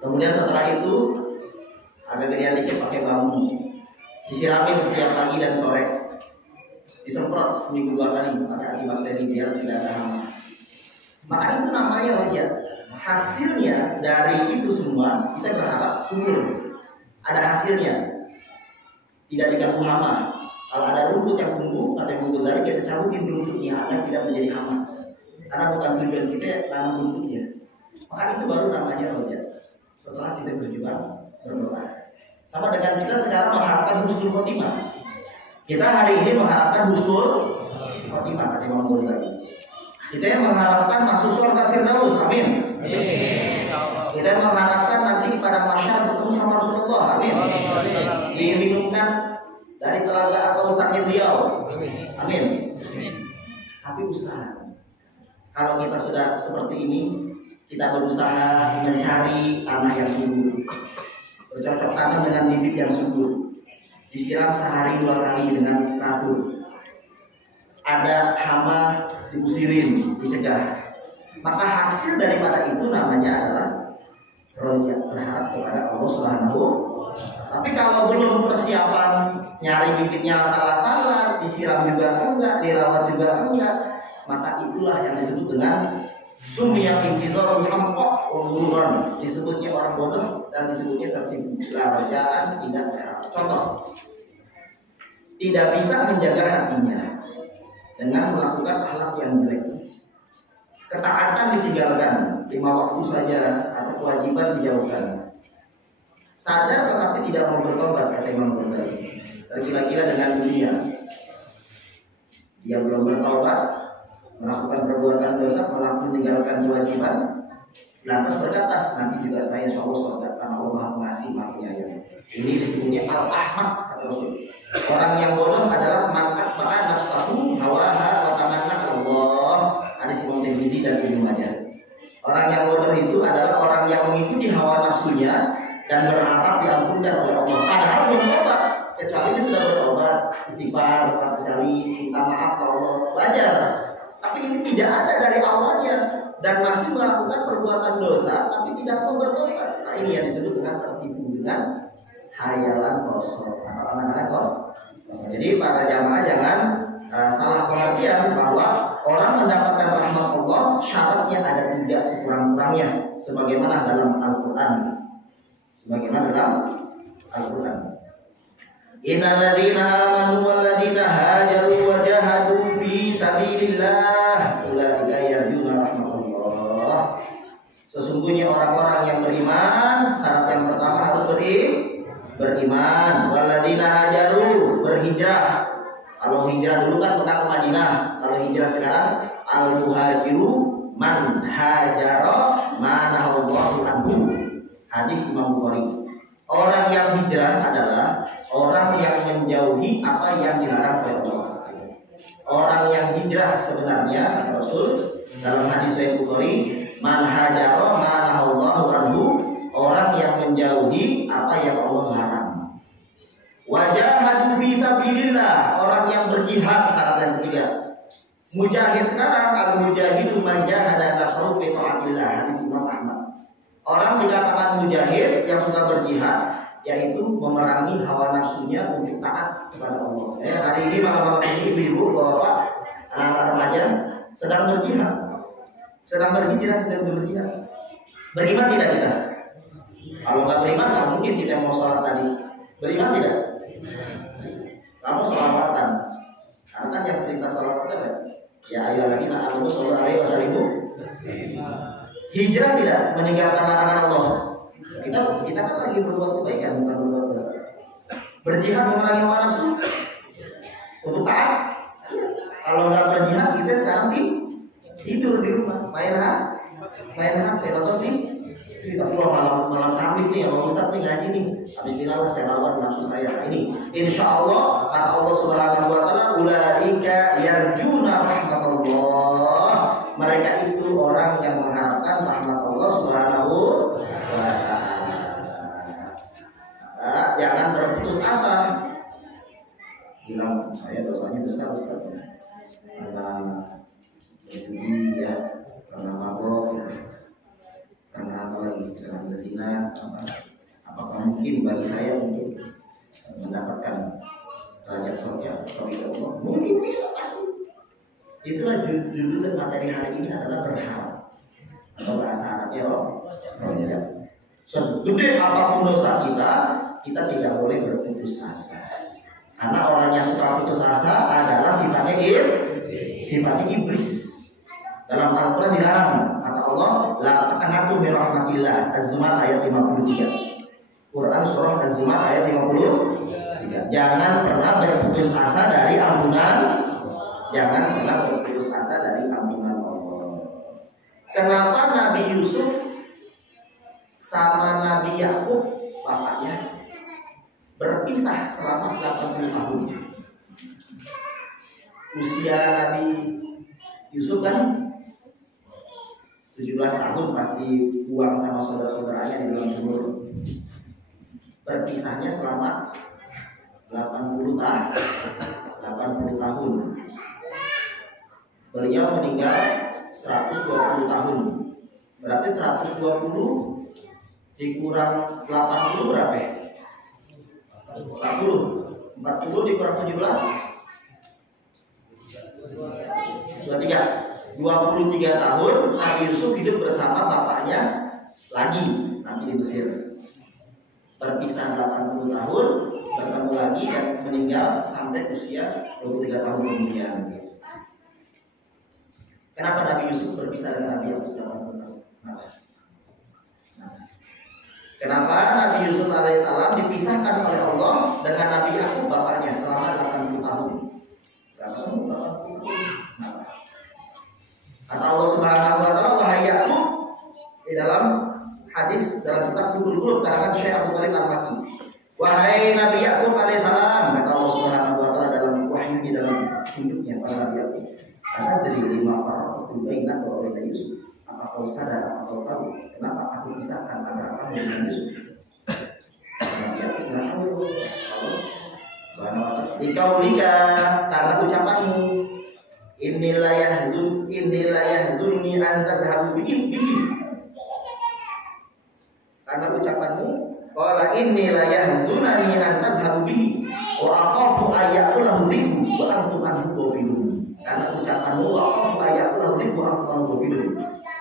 Kemudian setelah itu agak gedean dikit pakai bambu, disiramin setiap pagi dan sore, disemprot seminggu 2 kali pakai antibakteri biar tidak ada hama. Maka itu namanya roja. Hasilnya dari itu semua kita berharap subur, ada hasilnya, tidak diganggu hama. Kalau ada rumput yang tumbuh, kata Imam Ghazali, kita cabutin rumputnya agar tidak menjadi hama. Karena bukan tujuan kita tanam rumputnya. Maka itu baru namanya roja. Setelah kita berjuang berdoa. Sama dengan kita sekarang mengharapkan husnul khotimah. Kita hari ini mengharapkan husnul khotimah, kata Imam Ghazali. Kita yang mengharapkan masuk surga Firdaus, amin. Kita yang mengharapkan nanti pada masyarakat bertemu sama Rasulullah, amin. Diminumkan dari telaga atau usahanya beliau, amin. Tapi usaha. Kalau kita sudah seperti ini, kita berusaha mencari tanah yang subur, bercocok tanam dengan bibit yang subur, disiram sehari 2 kali dengan teratur. Ada hama diusirin, dicegah. Maka hasil daripada itu namanya adalah roja, berharap kepada Allah Subhanahu. Tapi kalau belum persiapan, nyari bibitnya salah-salah, disiram juga enggak, dirawat juga enggak, maka itulah yang disebut dengan sumiyah intizarul hamqa wa ghururan. Disebutnya orang bodoh dan disebutnya tertipu. Rojaan tidak sehat. Contoh, tidak bisa menjaga hatinya dengan melakukan akhlak yang jelek. Ketaatan ditinggalkan, 5 waktu saja atau kewajiban dijauhkan. Sadar tetapi tidak mau bertobat, kata Imam Ghazali. Tergila-gila dengan dunia. Dia belum bertobat, melakukan perbuatan dosa, meninggalkan kewajiban, lantas berkata, nanti juga saya insya Allah surga karena Allah Maha Pengasih, Maha Penyayang. Ini disebutnya al-ahmak, kata Rasul. Orang yang bodoh adalah man atba'a nafsahu hawaha wa tamanna Allah. Hadis Imam Tirmizi dan Ibnu Majah. Orang yang bodoh itu adalah orang yang mengikuti hawa nafsunya dan berharap diampunkan oleh Allah. Padahal belum bertobat, kecuali dia sudah bertobat, istighfar 100 kali, minta maaf kalau Allah, wajar. Tapi ini tidak ada dari awalnya dan masih melakukan perbuatan dosa, tapi tidak mau bertobat. Nah ini yang disebut dengan tertipu dengan hayalan kosong atau angan-angan kosong. Jadi para jamaah jangan salah pengertian bahwa orang mendapatkan rahmat Allah syaratnya ada 3 sekurang-kurangnya, sebagaimana dalam Al-Quran. Innal ladzina amanu wal ladzina hajaru wa jahadu fi sabilillah ulaika yarjuna rahmatullah. Sesungguhnya orang-orang yang beriman, syarat yang pertama harus beriman. Wal ladzina hajaru, berhijrah. Kalau hijrah dulu kan Mekah ke Madinah. Kalau hijrah sekarang al-muhajiru man hajara ma nahallahu anhu. Hadis Imam Bukhari. Orang yang hijrah adalah orang yang menjauhi apa yang dilarang oleh Allah. Orang yang hijrah sebenarnya kata Rasul dalam hadis Sahih Bukhari, man hajara ma nahallahu anhu, orang yang menjauhi apa yang Allah larang. Wajahadu fi sabilillah, orang yang berjihad, syarat yang ketiga. Mujahid sekarang al-mujahidu man jahada nafsahu fi ta'atillah, hadis Imam Ahmad. Orang dikatakan mujahid yang suka berjihad, yaitu memerangi hawa nafsunya untuk taat kepada Allah. Hari ini malam-malam ini ibu-ibu, bapak, anak-anak remaja sedang berjihad, sedang berhijrah dan berjihad. Beriman tidak kita? Kalau nggak beriman, nggak mungkin kita mau sholat tadi. Beriman tidak? Kamu sholawatan. Karena kan yang perintah sholawat itu ya ayyuhalladzina amanu shollu alaihi wasallimu. Hijrah tidak, meninggalkan larangan Allah. Kita kan lagi berbuat kebaikan, bukan berbuat dosa. Berjihad memerangi hawa nafsu untuk taat. Kalau nggak berjihad, kita sekarang tidur di rumah, main HP, nonton kita keluar malam Kamis nih, Pak Ustadz nih ngaji nih. Habis bilang saya lawan nafsu saya. Ini insya Allah kata Allah Subhanahu Wa Taala, ulaika yarjuna rahmatullah. Mereka itu orang yang mengharapkan rahmat Allah Subhanahu Wa Taala. Jangan berputus asa. Bilang saya dosanya besar Ustaz. Karena judi ya, karena mabok, karena apakah mungkin bagi saya untuk mendapatkan derajat surga atau tidak Allah? Mungkin bisa pasti. Itulah judul dan materi hari ini adalah berharap atau bahasa Arabnya roja. Segede apapun dosa kita tidak boleh berputus asa. Karena orang yang suka putus asa adalah sifatnya iblis. Dalam Al-Quran dilarang, kata Allah, la taqnatu min rahmatillah. Az-Zumar ayat 53. Quran surah Az-Zumar ayat 53. Jangan pernah berputus asa dari ampunan. Jangan pernah berputus asa dari ampunan Allah. Kenapa Nabi Yusuf sama Nabi Yakub bapaknya berpisah selama 80 tahun? Usia Nabi Yusuf kan 17 tahun pasti buang sama saudara-saudaranya di dalam sumur. Berpisahnya selama 80 tahun. Beliau meninggal 120 tahun. Berarti 120 dikurang 80 berapa ya? 40 dikurang 17 23 tahun Nabi Yusuf hidup bersama bapaknya lagi nanti di Mesir. Berpisah 80 tahun, bertemu lagi dan meninggal sampai usia 23 tahun kemudian. Kenapa Nabi Yusuf berpisah dengan Nabi Yakub 80 tahun? Kenapa Nabi Yusuf alaihissalam dipisahkan oleh Allah dengan Nabi Yakub bapaknya selama 80 tahun? Kata Allah Subhanahu wa taala, wahai Yakub, di dalam hadis dalam kitab Futhul Qulub karangan Syekh Abu Thalib Al-Makki. Wahai Nabi Yakub alaihissalam, kata Allah Subhanahu wa taala dalam wahyu di dalam hidupnya pada Nabi Yakub. Karena dari 5 farqu baina wa baina Yusuf. Apa kau sadar, apa kau tahu kenapa aku pisahkan antara kamu dengan Yusuf? Nabi Yakub tahu Allah Subhanahu wa taala. Dikaulika karena ucapanmu Inilah yahzunni an tadhhabu bihi. Karena ucapanmu qala inilah yahzunani an tadhhabu bihi wa akhafu ayyakulahu dhibbu wa antum anhu ghafilun. Karena ucapanmu wa akhafu ayyakulahu dhibbu wa antum anhu ghafilun.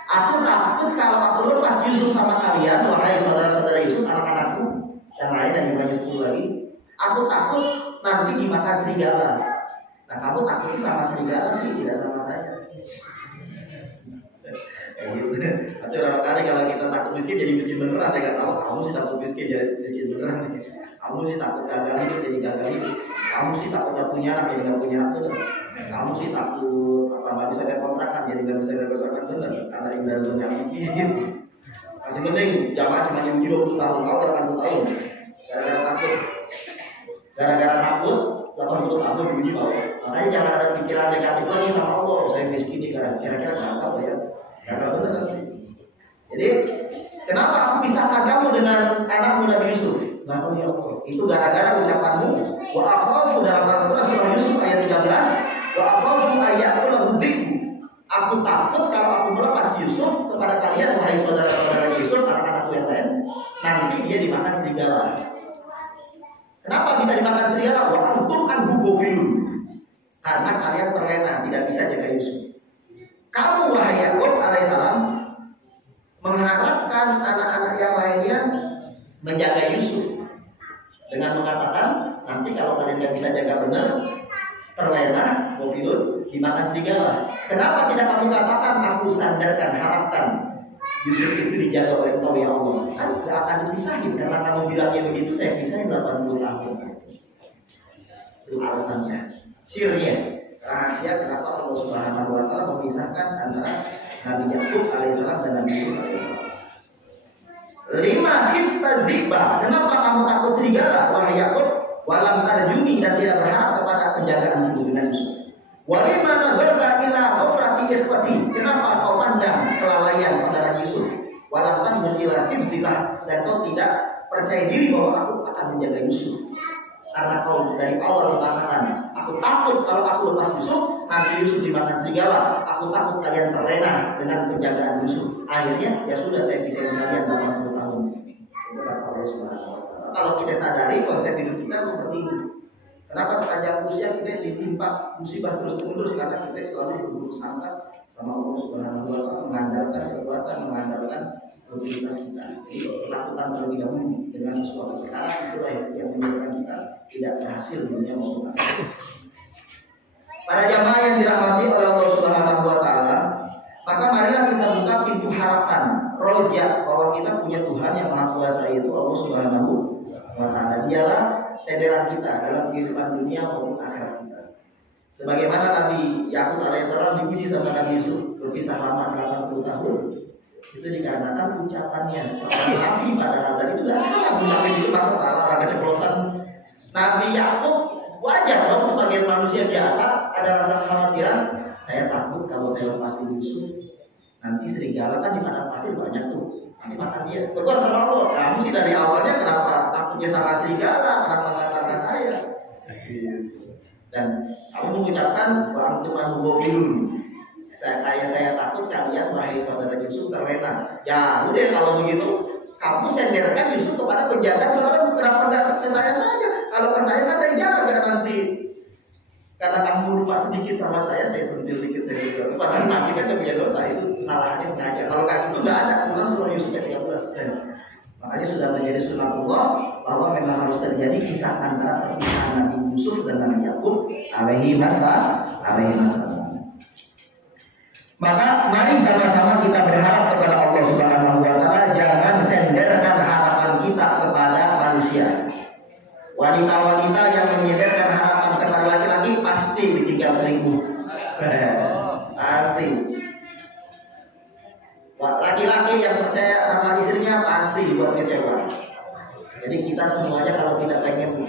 Aku takut kalau aku lepas Yusuf sama kalian, wahai saudara-saudara Yusuf, anak-anakku yang lain dan banyak 10 lagi. Aku takut nanti dimakan serigala. Nah, kamu takut sama serigala sih, tidak sama saya. Tapi berapa kali kalau kita takut miskin jadi miskin beneran, saya nggak tahu. Kamu sih takut miskin jadi miskin beneran. Kamu sih takut gagal hidup jadi gagal hidup. Kamu sih takut nggak punya anak jadi nggak punya anak. Kamu sih takut nggak bisa bayar kontrakan jadi nggak bisa bayar kontrakan bener karena ibadah zona mungkin. Masih mending jamaah cuma diuji 20 tahun, kau 80 tahun. Gara-gara takut 80 tahun diuji mau. Makanya jangan ada pikiran negatif lagi sama Allah. Saya miskin nih kira-kira gagal ya. Gagal benar. Jadi kenapa aku pisahkan kamu dengan anakmu Nabi Yusuf? Nah, ya Allah. Itu gara-gara ucapanmu. Wa akhafu dalam Al-Quran surah Yusuf ayat 13. Wa akhafu ayyakulahu dhibbu. Aku takut kalau aku melepas Yusuf kepada kalian wahai saudara-saudara Yusuf, anak-anakku yang lain, nanti dia dimakan serigala. Kenapa bisa dimakan serigala? Wa antum anhu ghafilun. Karena kalian terlena, tidak bisa jaga Yusuf. Kamu wahai Yakub alaihissalam mengharapkan anak-anak yang lainnya menjaga Yusuf dengan mengatakan nanti kalau kalian tidak bisa jaga benar, terlena, ghafilun, dimakan serigala. Kenapa tidak kamu katakan aku sandarkan, harapkan Yusuf itu dijaga oleh Engkau ya Allah? Kan tidak akan dipisahin karena kamu bilangnya begitu, saya pisahin 80 tahun. Itu alasannya. Sirnya, rahasia kenapa Allah Subhanahu wa taala memisahkan antara Nabi Yakub alaihissalam dan Nabi Yusuf alaihissalam. 5 hifdzibba. Kenapa kamu takut serigala wahai Yakub? Walam tarjuni dan tidak berharap kepada penjagaanku dengan Yusuf. Walima nazarta ila ghafrati ikhwati. Kenapa kau pandang kelalaian saudara Yusuf? Walam tarjuni ila hifdzillah, dan kau tidak percaya diri bahwa aku akan menjaga Yusuf. Karena kau dari awal mengatakan, aku takut kalau aku lepas Yusuf, nanti Yusuf dimakan serigala. Aku takut kalian terlena dengan penjagaan Yusuf. Akhirnya ya sudah, saya pisahin sekalian 80 tahun. kata Allah Subhanahu wa Ta'ala. Kalau kita sadari konsep hidup kita seperti ini. Kenapa sepanjang usia kita ditimpa musibah terus-menerus? Karena kita selalu berburuk sangka sama Allah Subhanahu wa Ta'ala, mengandalkan kekuatan, mengandalkan rutinitas kita. Jadi lakukan terlebih dahulu dengan sesuatu perkara itulah yang menyebabkan kita tidak berhasil di dunia maupun akhirat. Para jamaah yang dirahmati oleh Allah Subhanahu wa Ta'ala, maka marilah kita buka pintu harapan, roja, bahwa kita punya Tuhan yang Maha Kuasa, yaitu Allah Subhanahu wa Ta'ala. Dialah senderan kita dalam kehidupan dunia maupun akhirat kita. Sebagaimana Nabi Yakub alaihissalam dipuji sama Nabi Yusuf berpisah lama 80 tahun. Itu dikarenakan ucapannya seorang nabi, padahal tadi itu gak salah ucapin itu, masa salah orang keceplosan. Nabi Yakub wajar dong sebagai manusia biasa ada rasa kekhawatiran. Saya takut kalau saya lepasin Yusuf, nanti serigala kan di padang pasir banyak tuh, nanti makan dia. Tegur sama Allah, kamu sih dari awalnya kenapa takutnya sama serigala, kenapa nggak sama saya? Dan kamu mengucapkan bahwa Tuhan gofilun, saya takut kalian wahai saudara Yusuf terlena. Ya udah kalau begitu kamu senderkan Yusuf kepada penjaga saudara, kenapa nggak ke saya saja? Kalau ke saya kan saya jaga nanti. Karena kamu lupa sedikit sama saya sentil dikit, saya juga lupa. Dan Nabi kan punya dosa, itu kesalahannya sengaja. Kalau kayak itu nggak ada, Quran surah Yusuf ayat 13. Makanya sudah menjadi sunatullah bahwa memang harus terjadi kisah antara perpisahan Nabi Yusuf dan Nabi Yakub alaihi wasallam. Maka mari sama-sama kita berharap kepada Allah Subhanahu wa Ta'ala, jangan senderkan harapan kita kepada manusia. Wanita-wanita yang menyenderkan harapan kepada laki-laki pasti ditinggal selingkuh. Pasti. Laki-laki yang percaya sama istrinya pasti buat kecewa. Jadi kita semuanya kalau tidak pengen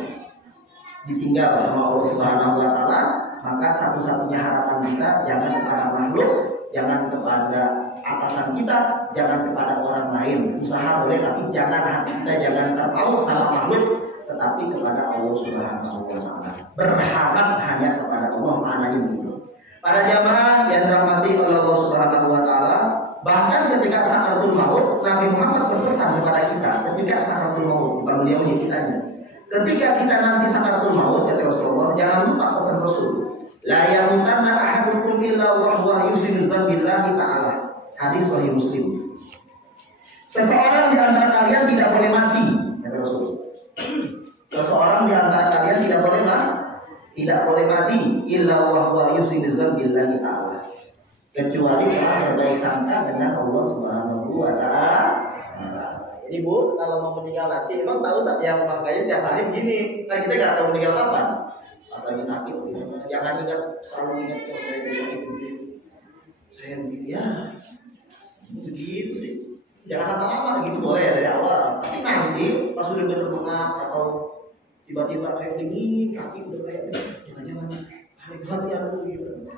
ditinggal sama Allah Subhanahu wa Ta'ala, maka satu-satunya harapan kita jangan kepada makhluk, jangan kepada atasan kita, jangan kepada orang lain. Usaha boleh, tapi jangan hati kita jangan terpaut sama makhluk, tetapi kepada Allah Subhanahu wa Ta'ala. Berharap hanya kepada Allah, maknanya begitu. Para jamaah yang dirahmati oleh Allah Subhanahu wa Ta'ala, bahkan ketika sakaratul maut, Nabi Muhammad berpesan kepada kita ketika sakaratul maut, bukan beliau nih kitanya. Ketika kita nanti sakaratul maut, kata Rasulullah, jangan lupa pesan Rasul. La yamutanna ahadukum illa wa huwa yusinu billahi ta'ala. Hadis Sahih Muslim. Seseorang di antara kalian tidak boleh mati, kata Rasul. Seseorang di antara kalian tidak boleh mati illa wa huwa yusinu billahi ta'ala, kecuali telah berbaik sangka dengan Allah Subhanahu wa Ta'ala. Jadi Bu, kalau mau meninggal nanti, emang tahu saat yang makanya setiap hari begini, kan kita nggak tahu meninggal kapan. Pas lagi sakit, jangan ingat kalau ingat kalau saya besok itu, saya begini ya, begitu sih. Jangan lama-lama gitu, boleh ya dari awal. Tapi nanti pas sudah berbengap atau tiba-tiba kayak begini, kaki udah kayak jangan-jangan hari hati aku gitu.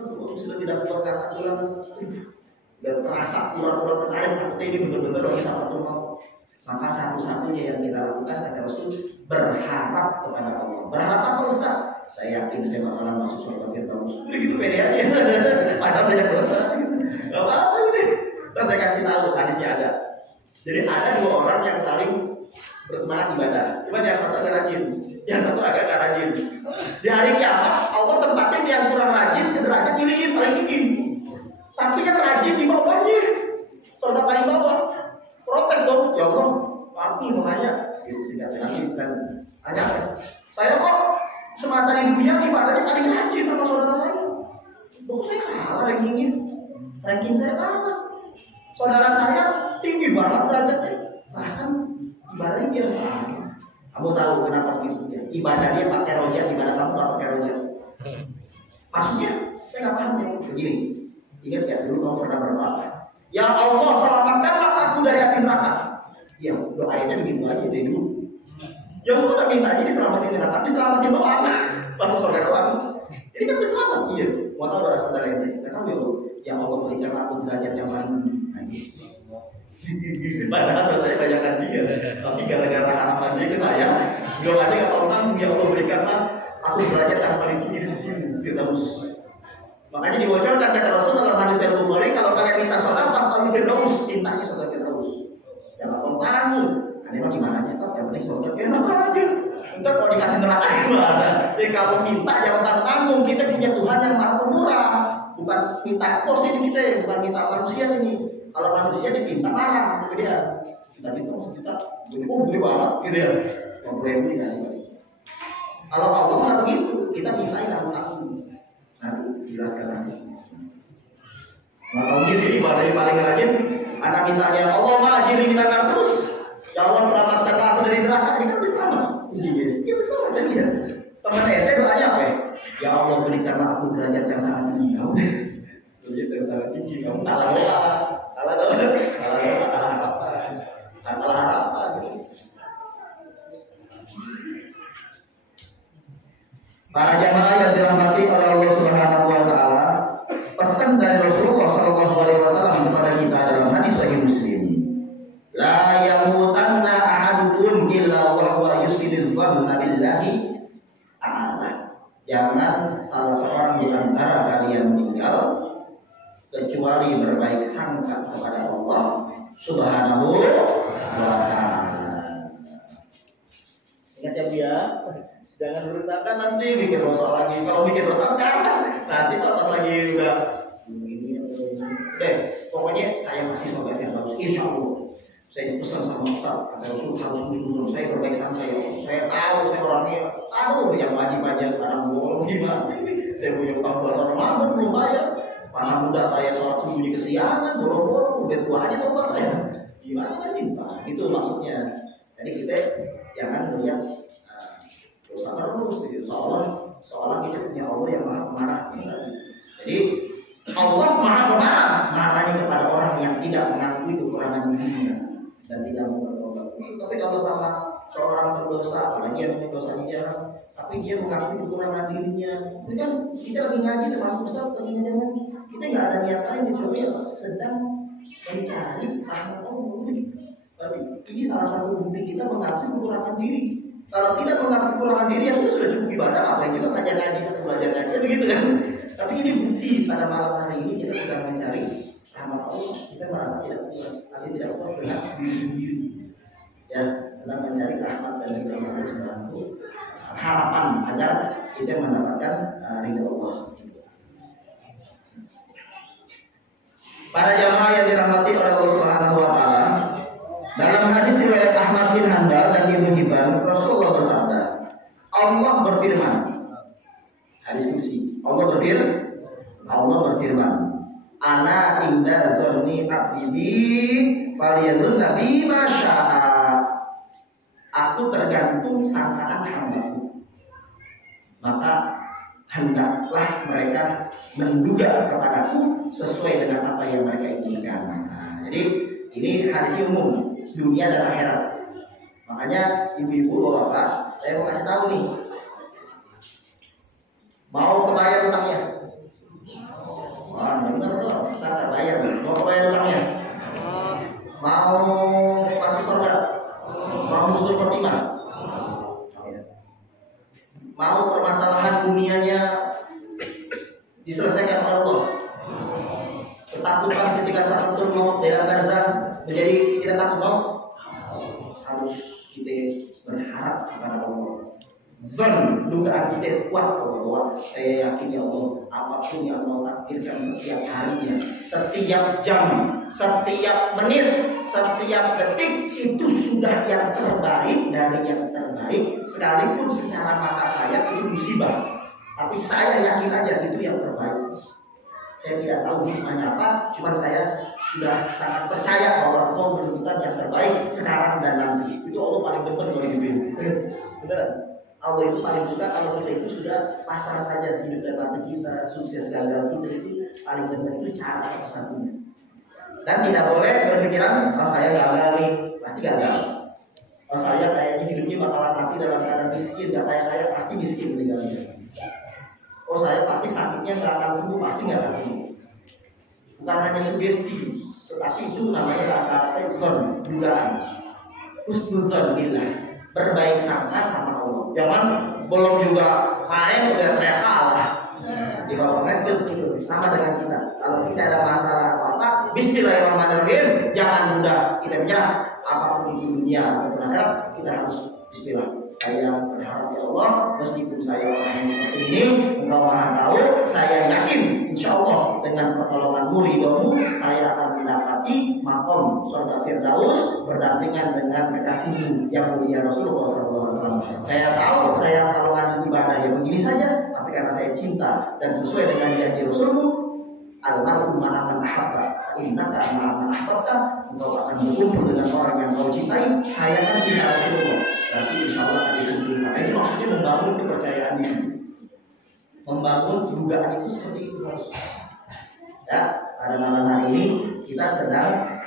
Aduh, sudah tidak kuat kata tulang, dan terasa urat-urat tertarik, takutnya ini benar-benar bisa bertumbuh. Maka satu-satunya yang kita lakukan, kata Rasul, berharap kepada Allah. Berharap apa Ustaz? Saya yakin saya bakalan masuk surga Firdaus. Begitu pede aja. Padahal banyak dosa. Gak apa-apa ini. Terus saya kasih tahu hadisnya ada. Jadi ada dua orang yang saling bersemangat ibadah. Cuma yang satu agak rajin, yang satu agak gak rajin. Di hari kiamat Allah tempatin yang kurang rajin ke derajat ini paling tinggi. Tapi yang rajin di bawahnya, surga paling bawah. Protes dong, ya Allah, papi mau nanya, gitu sih kan? Tanya apa? Saya kok semasa di dunia ibadahnya paling rajin sama saudara saya. Kok saya kalah rankingnya? Ranking saya kalah. Saudara saya tinggi banget derajatnya. Perasaan ibadahnya biasa aja. Kamu tahu kenapa gitu ya? Ibadahnya pakai rojak, ibadah kamu nggak pakai rojak. Maksudnya saya nggak paham ya. Begini. Ingat ya, dulu kamu pernah berdoa, ya Allah selamatkanlah aku dari api neraka. Ya doanya begitu aja dari dulu. Ya sudah minta aja diselamatin neraka, diselamatin doang. Pas surga doang. Ini kan diselamat. Iya. Mau tahu dari saudara ini? Karena ya Allah berikan aku derajat yang paling tinggi. Padahal saya banyakkan dia, tapi gara-gara harapan dia ke saya, doanya nggak tahu tanggung. Ya Allah berikanlah aku derajat yang paling tinggi di sisimu, Firdaus. Makanya dibocorkan kata Rasul dalam hadis Al-Bukhari, kalau kalian minta surga pas al Firdaus, mintanya surga Firdaus. Jangan tanggung. Ini mah gimana sih Ustaz? Yang penting surga enak aja. Ntar kalau dikasih neraka gimana? Jadi kalau minta jangan tanggung. Kita punya Tuhan yang maha pemurah. Bukan minta kos ini kita, bukan minta manusia ini. Kalau manusia dipinta marah, gitu dia. Kita maksud kita, gede banget, gitu ya. 50.000 dikasih balik. Kalau Allah nggak begitu, kita mintain aku. Nanti jelaskan lagi. Maka mungkin ibadah yang paling rajin, anak mintanya Allah ma'ajiri minanar terus. Ya Allah selamatkan aku dari neraka. Ini kan bisa selamat. Iya bisa selamat kan dia. Teman ente doanya apa ya? Ya Allah berikanlah aku derajat yang sangat tinggi. Kamu derajat yang sangat tinggi. Kamu kalah doa, kalah harapan. Para jamaah yang dirahmati oleh Allah Subhanahu wa taala, pesan dari Rasulullah sallallahu alaihi wasallam kepada kita dalam hadis sahih Muslim. La yamutanna ahadukum illa wa huwa yusinu dhanna billahi ta'ala. Jangan salah seorang di antara kalian meninggal kecuali berbaik sangka kepada Allah Subhanahu wa taala. Ingat ya Bu ya. Jangan berusaha nanti bikin dosa lagi. Kalau bikin dosa sekarang, nanti pas lagi udah ini, pokoknya saya masih sobat yang bagus. Insya Allah, saya dipesan sama Ustaz, kata Rasul harus menurut saya berbaik sangka ya. Saya tahu saya orangnya, yang wajib aja kadang bolong gimana. Saya punya utang bulan Ramadan belum bayar. Masa muda saya sholat subuh di kesiangan, bolong-bolong, udah tua aja tobat saya. Gimana nih? Nah, itu maksudnya. Jadi kita jangan melihat dosa terus, seolah kita punya Allah yang maha pemarah. Jadi Allah maha pemarah, marahnya kepada orang yang tidak mengakui kekurangan dirinya dan tidak mau bertobat. Tapi kalau sama seorang berdosa, apalagi yang dosanya jarang, tapi dia mengakui kekurangan dirinya, itu kan kita lagi ngaji termasuk Ustaz lagi ngaji, kita nggak ada niat lain kecuali sedang mencari rahmat Allah. Ini salah satu bukti kita mengakui kekurangan diri. Kalau tidak mengakui kekurangan diri ya sudah cukup ibadah, ngapain juga ngajar ngaji atau belajar ngaji begitu kan. Tapi ini bukti pada malam hari ini kita sedang mencari rahmat Allah. Kita merasa tidak puas, tapi tidak puas dengan diri sendiri. Ya, sedang mencari rahmat dari Allah Subhanahu. Harapan agar kita mendapatkan ridha Allah. Para jamaah yang dirahmati oleh Allah Subhanahu wa taala, dalam hadis riwayat Ahmad bin Hanbal dan Ibnu Hibban, Rasulullah bersabda, Allah berfirman, hadis qudsi, Allah berfirman, Ana inda zanni abdi falyazunna bima syaa. Aku tergantung sangkaan hambaku, maka hendaklah mereka menduga kepadaku sesuai dengan apa yang mereka inginkan. Nah, jadi ini hadis umum dunia dan akhirat. Makanya ibu-ibu bapak, saya mau kasih tahu nih, mau kebayar utangnya? Wah bener dong, kita tak bayar. Mau kebayar utangnya? Mau masuk surga? Mau husnul khotimah? Mau permasalahan dunianya diselesaikan oleh Allah? Ketakutan ketika sakaratul maut dalam barzah menjadi tidak takut mau? Harus kita berharap kepada Allah. Zon, dugaan kita kuat bahwa saya yakin ya Allah, apapun yang Allah takdirkan setiap harinya, setiap jam, setiap menit, setiap detik itu sudah yang terbaik dari yang terbaik. Sekalipun secara mata saya itu musibah, tapi saya yakin aja itu yang terbaik. Saya tidak tahu hikmahnya apa, cuma saya sudah sangat percaya bahwa Allah menentukan yang terbaik sekarang dan nanti. Itu Allah paling depan kalau gitu. Beneran. Allah itu paling suka kalau kita itu sudah pasrah saja hidup dan mati kita, sukses gagal kita itu paling benar itu cara satu-satunya. Dan tidak boleh berpikiran, kalau saya gagal nih, pasti gagal. Kalau saya kayaknya hidupnya bakalan mati dalam keadaan miskin, gak kaya-kaya, pasti miskin meninggalnya. Oh saya pasti sakitnya nggak akan sembuh, pasti nggak akan sembuh. Bukan hanya sugesti, tetapi itu namanya bahasa zon, dugaan. Husnuzon billah, berbaik sangka sama Allah. Jangan belum juga main udah teriak Allah. Di bawah itu sama dengan kita. Kalau kita ada masalah apa, Bismillahirrahmanirrahim, jangan mudah kita menyerah. Apapun itu dunia ataupun akhirat, kita harus bismillah. Saya berharap ya Allah, meskipun saya orang yang seperti ini, Engkau Maha tahu, saya yakin insya Allah dengan pertolongan-Mu, ridho-Mu, saya akan mendapati makom surga Firdaus berdampingan dengan kekasih-Mu yang mulia Rasulullah SAW. Saya tahu saya kalau ngaji ibadah ya begini saja, tapi karena saya cinta dan sesuai dengan janji Rasul-Mu, almarhum ma'aman ahabba, innaka ma'aman ahbabta, engkau akan berkumpul dengan orang yang kau cintai. Saya kan cinta Rasulullah, berarti insya Allah akan dikumpul. Nah, ini maksudnya membangun kepercayaan diri, membangun dugaan itu seperti itu harus. Ya, pada malam hari ini kita sedang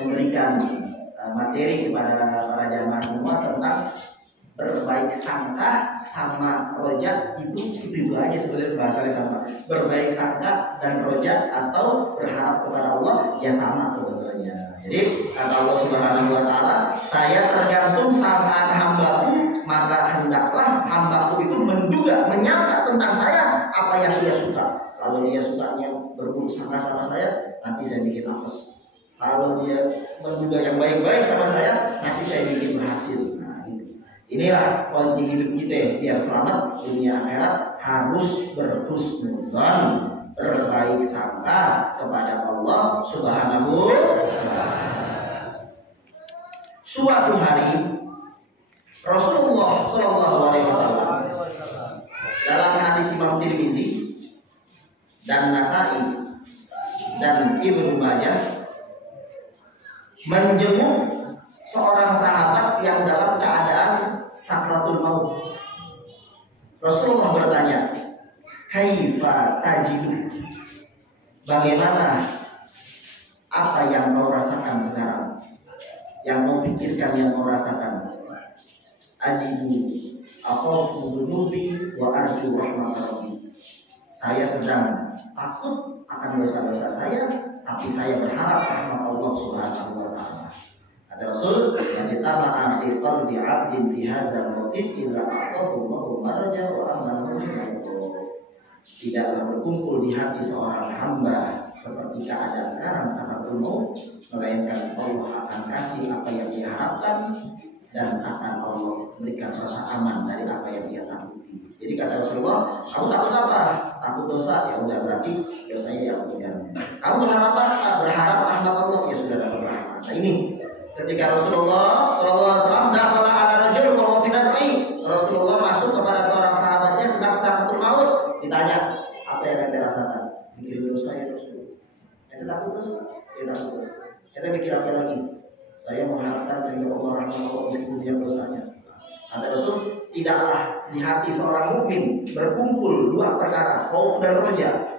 memberikan materi kepada para jamaah semua tentang berbaik sangka sama rojak. Itu aja sebenarnya bahasanya sama. Berbaik sangka dan rojak atau berharap kepada Allah ya sama sebenarnya. Jadi kata Allah Subhanahu wa taala, saya tergantung sangkaan hambaku, maka hendaklah hambaku itu menduga, menyangka tentang saya apa yang dia suka. Kalau dia sukanya berburuk sangka sama saya, nanti saya bikin apes. Kalau dia menduga yang baik-baik sama saya, nanti saya bikin berhasil. Inilah kunci hidup kita biar selamat dunia akhirat, harus berhusnudzon, berbaik sangka kepada Allah Subhanahu wa taala. Suatu hari Rasulullah Shallallahu alaihi wasallam dalam hadis Imam Tirmizi dan Nasai dan Ibnu Majah menjenguk seorang sahabat yang dalam keadaan sakratul maut. Rasulullah bertanya, "Kaifa tajidu?" Bagaimana, apa yang kau rasakan sekarang? Yang kau pikirkan, yang kau rasakan? Ajidu akhafu dzunubi wa arju rahmat rabbi. Saya sedang takut akan dosa-dosa saya, tapi saya berharap rahmat Allah Subhanahu wa taala. Kata Rasul, "Yatama'a fi qalbi 'abdin fi hadzal mautin illa a'tahu Allahu marja wa amanahu min al-maut." Tidaklah berkumpul di hati seorang hamba seperti keadaan sekarang sakaratul maut, melainkan Allah akan kasih apa yang dia harapkan dan akan Allah berikan rasa aman dari apa yang dia takuti. Jadi kata Rasulullah, kamu takut apa? Takut dosa? Ya udah, berarti dosanya diampuni. Kamu berharap apa? Berharap rahmat Allah? Ya sudah, dapat rahmat. Nah ini ketika Rasulullah SAW dakhala ala rajul wa huwa fi naz'i, Rasulullah masuk kepada seorang sahabatnya sedang sakratul maut. Ditanya, apa yang anda rasakan? Mikir dosa ya Rasul. Anda takut dosa? Ya takut dosa. Anda mikir apa lagi? Saya mengharapkan dari Allah rahmat Allah meskipun dia dosanya. Kata Rasul, tidaklah di hati seorang mukmin berkumpul dua perkara, khauf dan roja,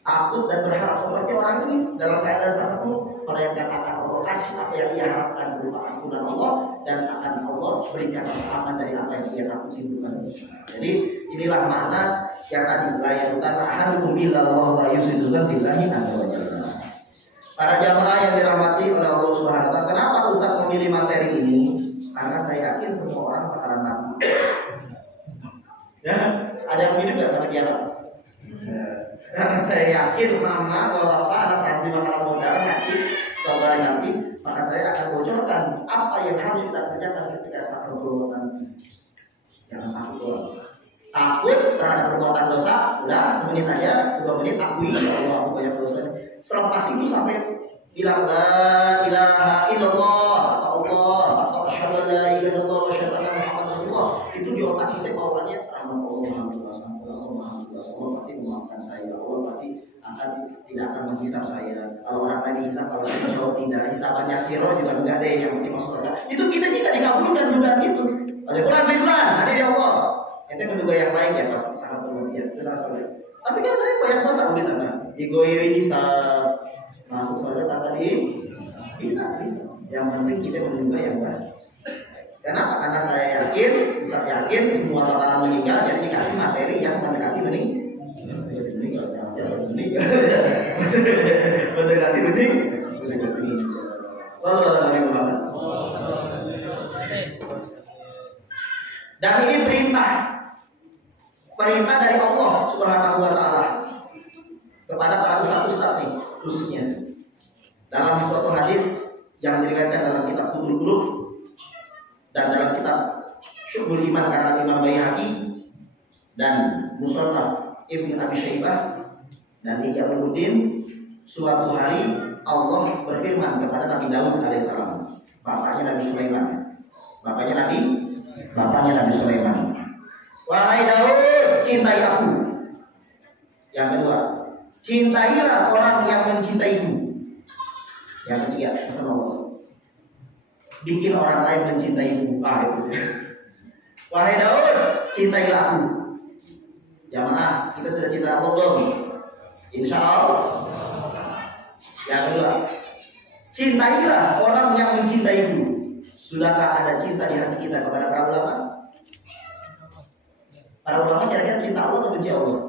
takut dan berharap seperti orang ini dalam keadaan sakratul, melainkan akan Allah kasih apa yang dia harapkan berupa ampunan Allah dan akan Allah berikan rasa aman dari apa yang dia takuti bukan dosa. Jadi inilah makna yang tadi, la yaqutan ahadukum illa wa huwa yusidu billahi azza wa jalla. Para jamaah yang dirahmati oleh Allah Subhanahu wa taala, kenapa Ustaz memilih materi ini? Karena saya yakin semua orang bakalan mati. Ya, ada yang mirip nggak sama kiamat? Karena saya yakin mama, bapak, anak santri bakalan modal nanti, suatu hari nanti, maka saya akan bocorkan apa yang harus kita kerjakan ketika sakratul maut nanti. Jangan takut doang. Takut terhadap perbuatan dosa, udah semenit aja, 2 menit akui Allah aku banyak dosa. Selepas itu sampai bilang la ilaha illallah atau Allah atau asyhadu an la ilaha illallah wa asyhadu anna Muhammadar Rasulullah, itu di otak kita bawaannya rahmat Allah, Allah pasti memaafkan saya, Allah pasti tidak akan menghisap saya. Kalau orang lain hisap, kalau saya jawab tidak, hisabannya siro juga enggak deh, yang penting masuk surga. Itu kita bisa dikabulkan dugaan itu. Oleh bulan, hadir ya Allah. Itu menduga yang baik ya, pas sangat berlebihan, itu sangat baik. Tapi kan saya banyak dosa di sana. Digoiri hisap, masuk surga tanpa bisa. Yang penting kita menduga yang baik. Kenapa? Karena saya yakin, Ustaz yakin semua bakalan meninggal, jadi dikasih materi yang mendekati meninggal. Mendekati meninggal. Sallallahu alaihi wasallam. Dan ini perintah dari Allah Subhanahu wa taala kepada para ustaz nih khususnya. Dalam suatu hadis yang diriwayatkan dalam kitab Fathul Qulub dan dalam kitab Syu'bul Iman karya Imam Baihaqi dan Musannaf Ibnu Abi Syaibah dan Ihya Ulumuddin, suatu hari Allah berfirman kepada Nabi Daud alaihissalam, bapaknya Nabi Sulaiman. Bapaknya Nabi Sulaiman. Wahai Daud, cintai aku. Yang kedua, cintailah orang yang mencintaiku. Yang ketiga, pesan Allah, bikin orang lain mencintaiku. Itu. Wahai Daud, cintailah aku. Jamaah, kita sudah cinta Allah belum? Insya Allah. Yang kedua, cintailah orang yang mencintaiku. Sudahkah ada cinta di hati kita kepada para ulama? Para ulama kira-kira cinta Allah atau benci Allah?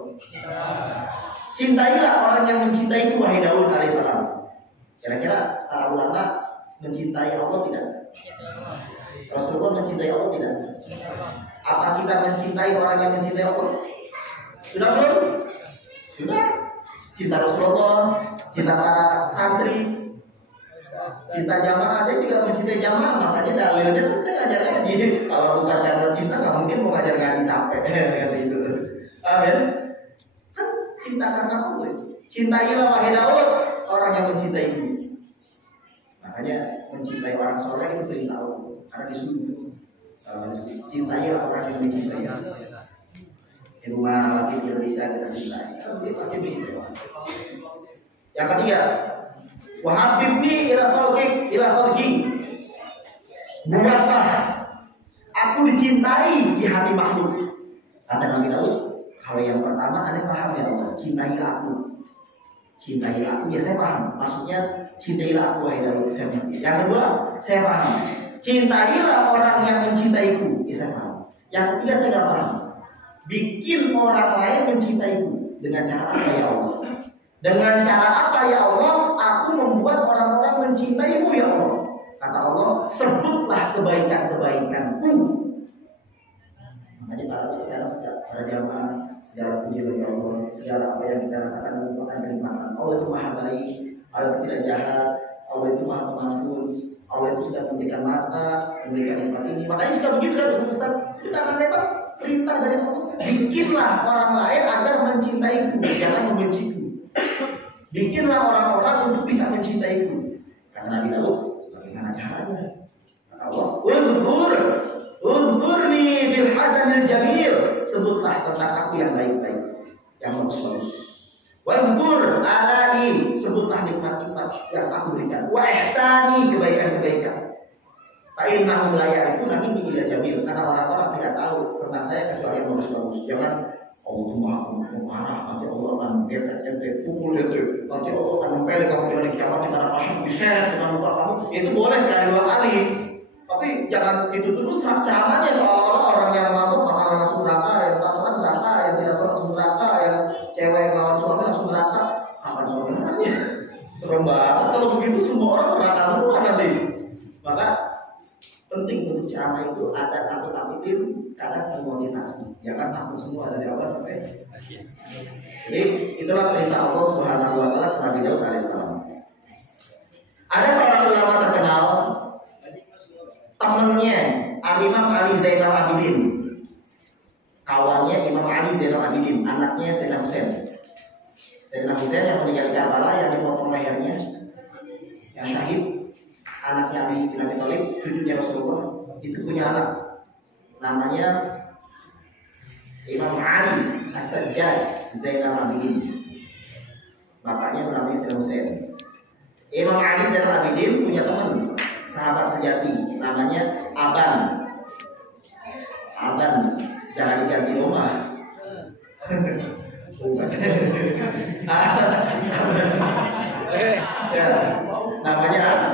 Cintailah orang yang mencintaiku, wahai Daud alaihissalam. Kira-kira para ulama mencintai Allah tidak? Rasulullah mencintai Allah tidak? Apa kita mencintai orang yang mencintai Allah? Sudah belum? Sudah. Cinta Rasulullah, cinta para santri, cinta jamaah. Saya juga mencintai jamaah, makanya dalilnya kan saya ngajar ngaji. Kalau bukan karena cinta, nggak mungkin mau ngajar ngaji capek. Gitu. Amin. Kan cinta karena Allah. Cintailah wahai Daud orang yang mencintaiku. Makanya mencintai orang soleh itu perintah Allah, karena disuruh. Cintailah orang yang mencintai. Di rumah lapis Indonesia kita cintai, dia pasti mencintai. Yang ketiga, wahabibni ila khalqi, buatlah aku dicintai di hati makhluk. Kata Nabi Daud, kalau yang pertama ada paham ya Allah, cintailah aku. Cintailah aku, ya saya paham. Maksudnya cintailah aku wahai Daud. Yang kedua, saya paham. Cintailah orang yang mencintaiku, ya saya paham. Yang ketiga saya nggak paham. Bikin orang lain mencintaiku dengan cara apa ya Allah? Dengan cara apa ya Allah? Aku membuat orang-orang mencintaimu ya Allah. Kata Allah, sebutlah kebaikan-kebaikanku. Makanya para ustaz, para jamaah, segala puji bagi Allah, segala apa yang kita rasakan merupakan kenikmatan. Allah itu maha baik, Allah itu tidak jahat, Allah itu maha pengampun, Allah itu sudah memberikan mata, memberikan nikmat ini. Makanya sudah begitu kan Ustaz? Itu karena memang perintah dari Allah. Bikinlah orang lain agar mencintaiku, jangan membenciku. Bikinlah orang-orang untuk bisa mencintaiku. Karena Nabi Daud, bagaimana caranya? Kata Allah, Uzkurni bil hasanil jamil. Sebutlah tentang aku yang baik-baik, yang bagus-bagus. Wazkur alai, sebutlah nikmat-nikmat yang aku berikan. Wa ihsani, kebaikan-kebaikan. Fa'innahum la ya'rifuna minni illa jamil. Karena orang-orang tidak tahu tentang saya kecuali yang bagus-bagus. Jangan Allah itu marah, nanti Allah akan pukul itu, nanti Allah akan mempelek kamu di hari kiamat di mana masyarakat diseret dengan luka kamu. Itu boleh sekali dua kali. Tapi jangan itu terus ceramahnya seolah-olah orang yang mabuk bakalan langsung neraka, yang taatan neraka, yang tidak sholat langsung neraka, yang cewek yang lawan suami langsung neraka. Kapan suaminya? Serem banget kalau begitu, semua orang neraka semua nanti. Maka penting untuk ceramah itu ada takut-takutin karena memotivasi. Jangan takut semua dari awal sampai akhir. Jadi itulah perintah Allah Subhanahu wa taala kepada Nabi Daud alaihissalam. Ada seorang ulama terkenal, temannya Imam Ali Zainal Abidin, kawannya Imam Ali Zainal Abidin, anaknya Sayyidina Husain. Sayyidina Husain yang meninggal di Karbala, yang dipotong lehernya, yang syahid. Anaknya Ali bin Abi Thalib, cucunya Rasulullah, itu punya anak namanya Imam Ali As-Sajjad Zainal Abidin. Bapaknya namanya Sayyidina Husain. Imam Ali Zainal Abidin punya teman sahabat sejati namanya Aban. Aban, jangan diganti rumah. Ya, namanya Aban.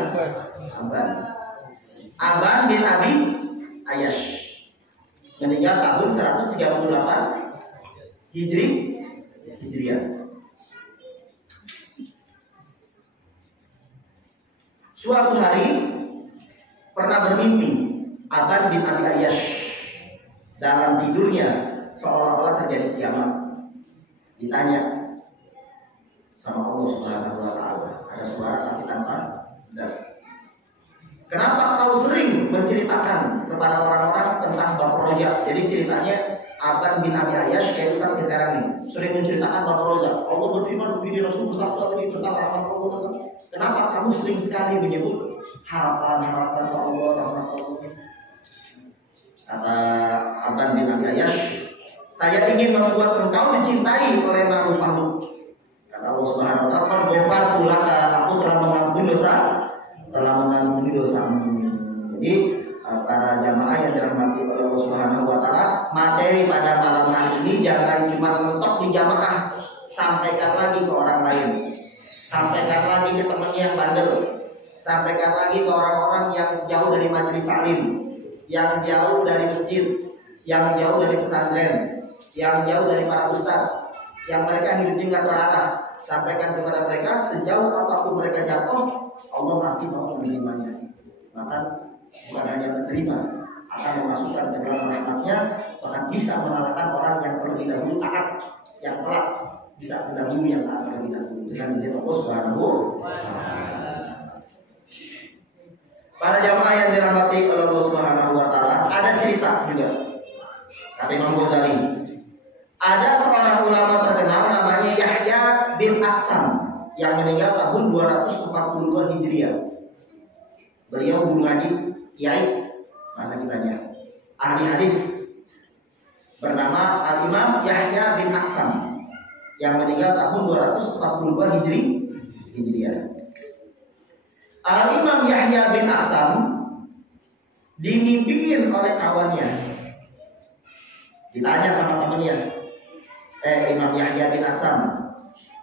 Aban bin Abi Ayyash meninggal tahun 138 Hijriah. Suatu hari pernah bermimpi Aban bin Abi Ayyash. Dalam tidurnya seolah-olah terjadi kiamat. Ditanya, sama Allah Subhanahu wa taala. Ada suara tapi tanpa zat. Kenapa kau sering menceritakan kepada orang-orang tentang bab roja? Jadi ceritanya Aban bin Abi Ayyash kayak Ustaz sekarang ini sering menceritakan bab roja. Allah berfirman begini, Rasul bersabda ini tentang rahmat Allah. Kenapa kamu sering sekali menyebut harapan ke Allah, rahmat Allah? Kata Aban bin Abi Ayyash, saya ingin membuat engkau dicintai oleh makhluk-makhluk. Kata Allah Subhanahu wa taala, "Ghafartu laka, aku telah mengampuni dosamu." Jadi para jamaah yang dirahmati oleh Allah Subhanahu wa taala, materi pada malam hari ini jangan cuma mentok di jamaah, sampaikan lagi ke orang lain. Sampaikan lagi ke temannya yang bandel. Sampaikan lagi ke orang-orang yang jauh dari majelis taklim, yang jauh dari masjid, yang jauh dari pesantren, yang jauh dari para ustaz, yang mereka hidupnya nggak terarah. Sampaikan kepada mereka, sejauh apapun mereka jatuh, Allah masih mau menerimanya. Maka bukan hanya menerima, akan memasukkan ke dalam rahmatnya, bahkan bisa mengalahkan orang yang terlebih dahulu taat, yang telah bisa terdahulu yang taat terlebih dahulu dengan izin Allah Subhanahu wa taala. Para jamaah yang dirahmati oleh Allah Subhanahu wa taala, ada cerita juga. Kata Imam Ghazali, ada seorang ulama terkenal namanya Yahya bin Aksam yang meninggal tahun 242 Hijriah. Beliau guru ngaji, kiai, masa kitanya, ahli hadis, bernama Al-Imam Yahya bin Aksam yang meninggal tahun 242 Hijriah. Al-Imam Yahya bin Aksam dimimpiin oleh kawannya. Ditanya sama temannya, Imam Yahya bin Aksam,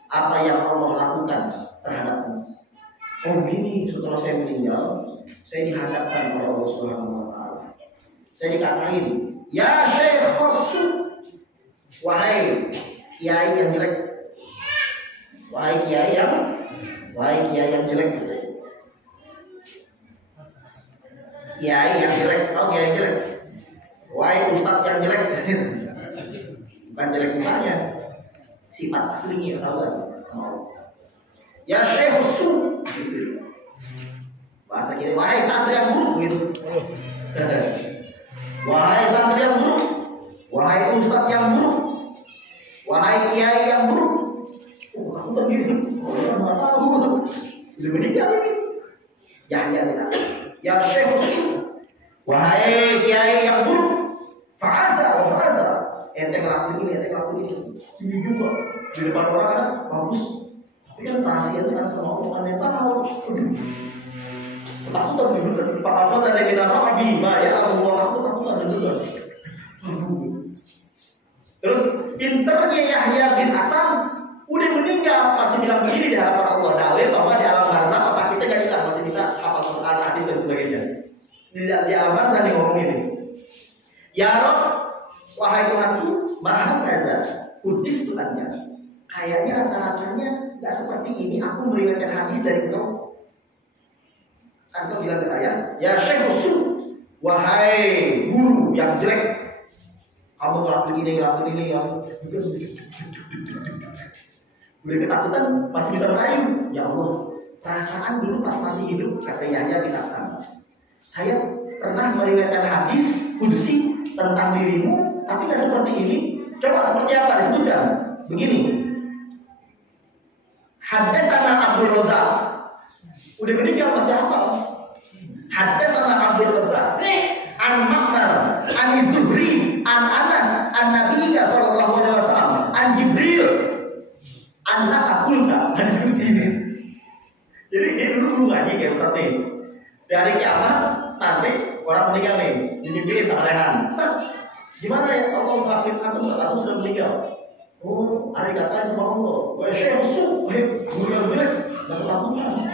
apa yang Allah lakukan terhadapmu? Oh begini, setelah saya meninggal, saya dihadapkan oleh Allah Subhanahu wa taala. Saya dikatain, ya Syekh Khossu, wahai kiai yang jelek. Wahai kiai yang jelek. Kiai yang jelek, oh kiai jelek. Wahai ustadz yang jelek. Bukan jelek mukanya, sifat aslinya tahu kan? Ya Syekh Khossu. Bahasa kiri, wahai santri yang buruk gitu. Wahai santri yang buruk, wahai ustadz yang buruk, wahai kiai yang buruk. Oh, langsung terbiru. Orang nggak tahu. Udah meninggal ini. Ya Syekh, wahai kiai yang buruk, fa'ada. Ente ngelakuin ini. Ini juga di depan orang kan bagus. Tapi kan rahasia itu kan sama orang yang tahu. Ketakutan juga. Fatwa dari Nabi, ya Allah, aku takutan juga. Terus pinternya Yahya bin Aksam udah meninggal masih bilang begini di hadapan Allah, dalil bahwa di alam barzakh otak kita gak hilang, masih bisa hafal Quran, hadis dan sebagainya. Di alam barzakh dia ngomong ini. Ya Rob, wahai Tuhanku, maha kaza, kudis Tuhannya. Kayaknya rasa-rasanya gak seperti ini. Aku meriwayatkan hadis dari engkau. Kan kau bilang ke saya, ya Syekh Khossu, wahai guru yang jelek, kamu ngelakuin ini yang juga udah ketakutan masih bisa merayu. Ya Allah, perasaan dulu pas masih hidup, kata Yahya bin Aksam, saya pernah meriwayatkan hadis qudsi tentang dirimu, tapi gak seperti ini. Coba seperti apa disebutkan? Begini, Haddatsana Abdul Razzaq, udah meninggal masih hafal. Haddatsana Abdul Razzaq an Ma'mar an Zuhri an Anas an Nabi sallallahu alaihi wasallam an Jibril anak akulta. Hadis qudsi ini. Jadi dia dulu ngaji kayak Ustaz nih. Dari kiamat nanti orang meninggal nih, dimimpiin sama Rehan. Gimana ya Allah ngelakuin antum saat antum sudah meninggal? Oh, ada dikatain sama Allah. Wah, Syekh Khossu, guru yang jelek, nggak kelakuan.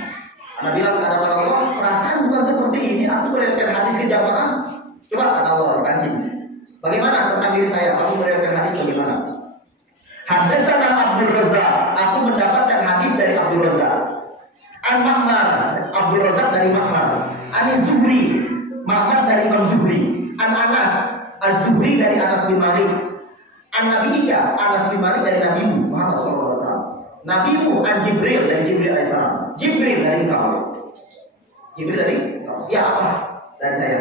Anda bilang kepada Allah, perasaan bukan seperti ini. Aku meriwayatkan hadis ke jamaah. Coba kata Allah kancing. Bagaimana tentang diri saya? Kamu meriwayatkan hadis bagaimana? Haddatsana Abdul Razzaq. Aku mendapatkan hadis dari Abdul Razzaq. An Ma'mar, Abdul Razzaq dari Ma'mar. An Zuhri, Ma'mar dari Imam Zuhri. An Anas, Az-Zuhri dari Anas bin Malik. An Nabiika, Anas bin Malik dari Nabi Muhammad SAW. Nabimu an Jibril, dari Jibril alaihissalam. Jibril dari engkau. Jibril dari engkau. Ya apa? Dari saya.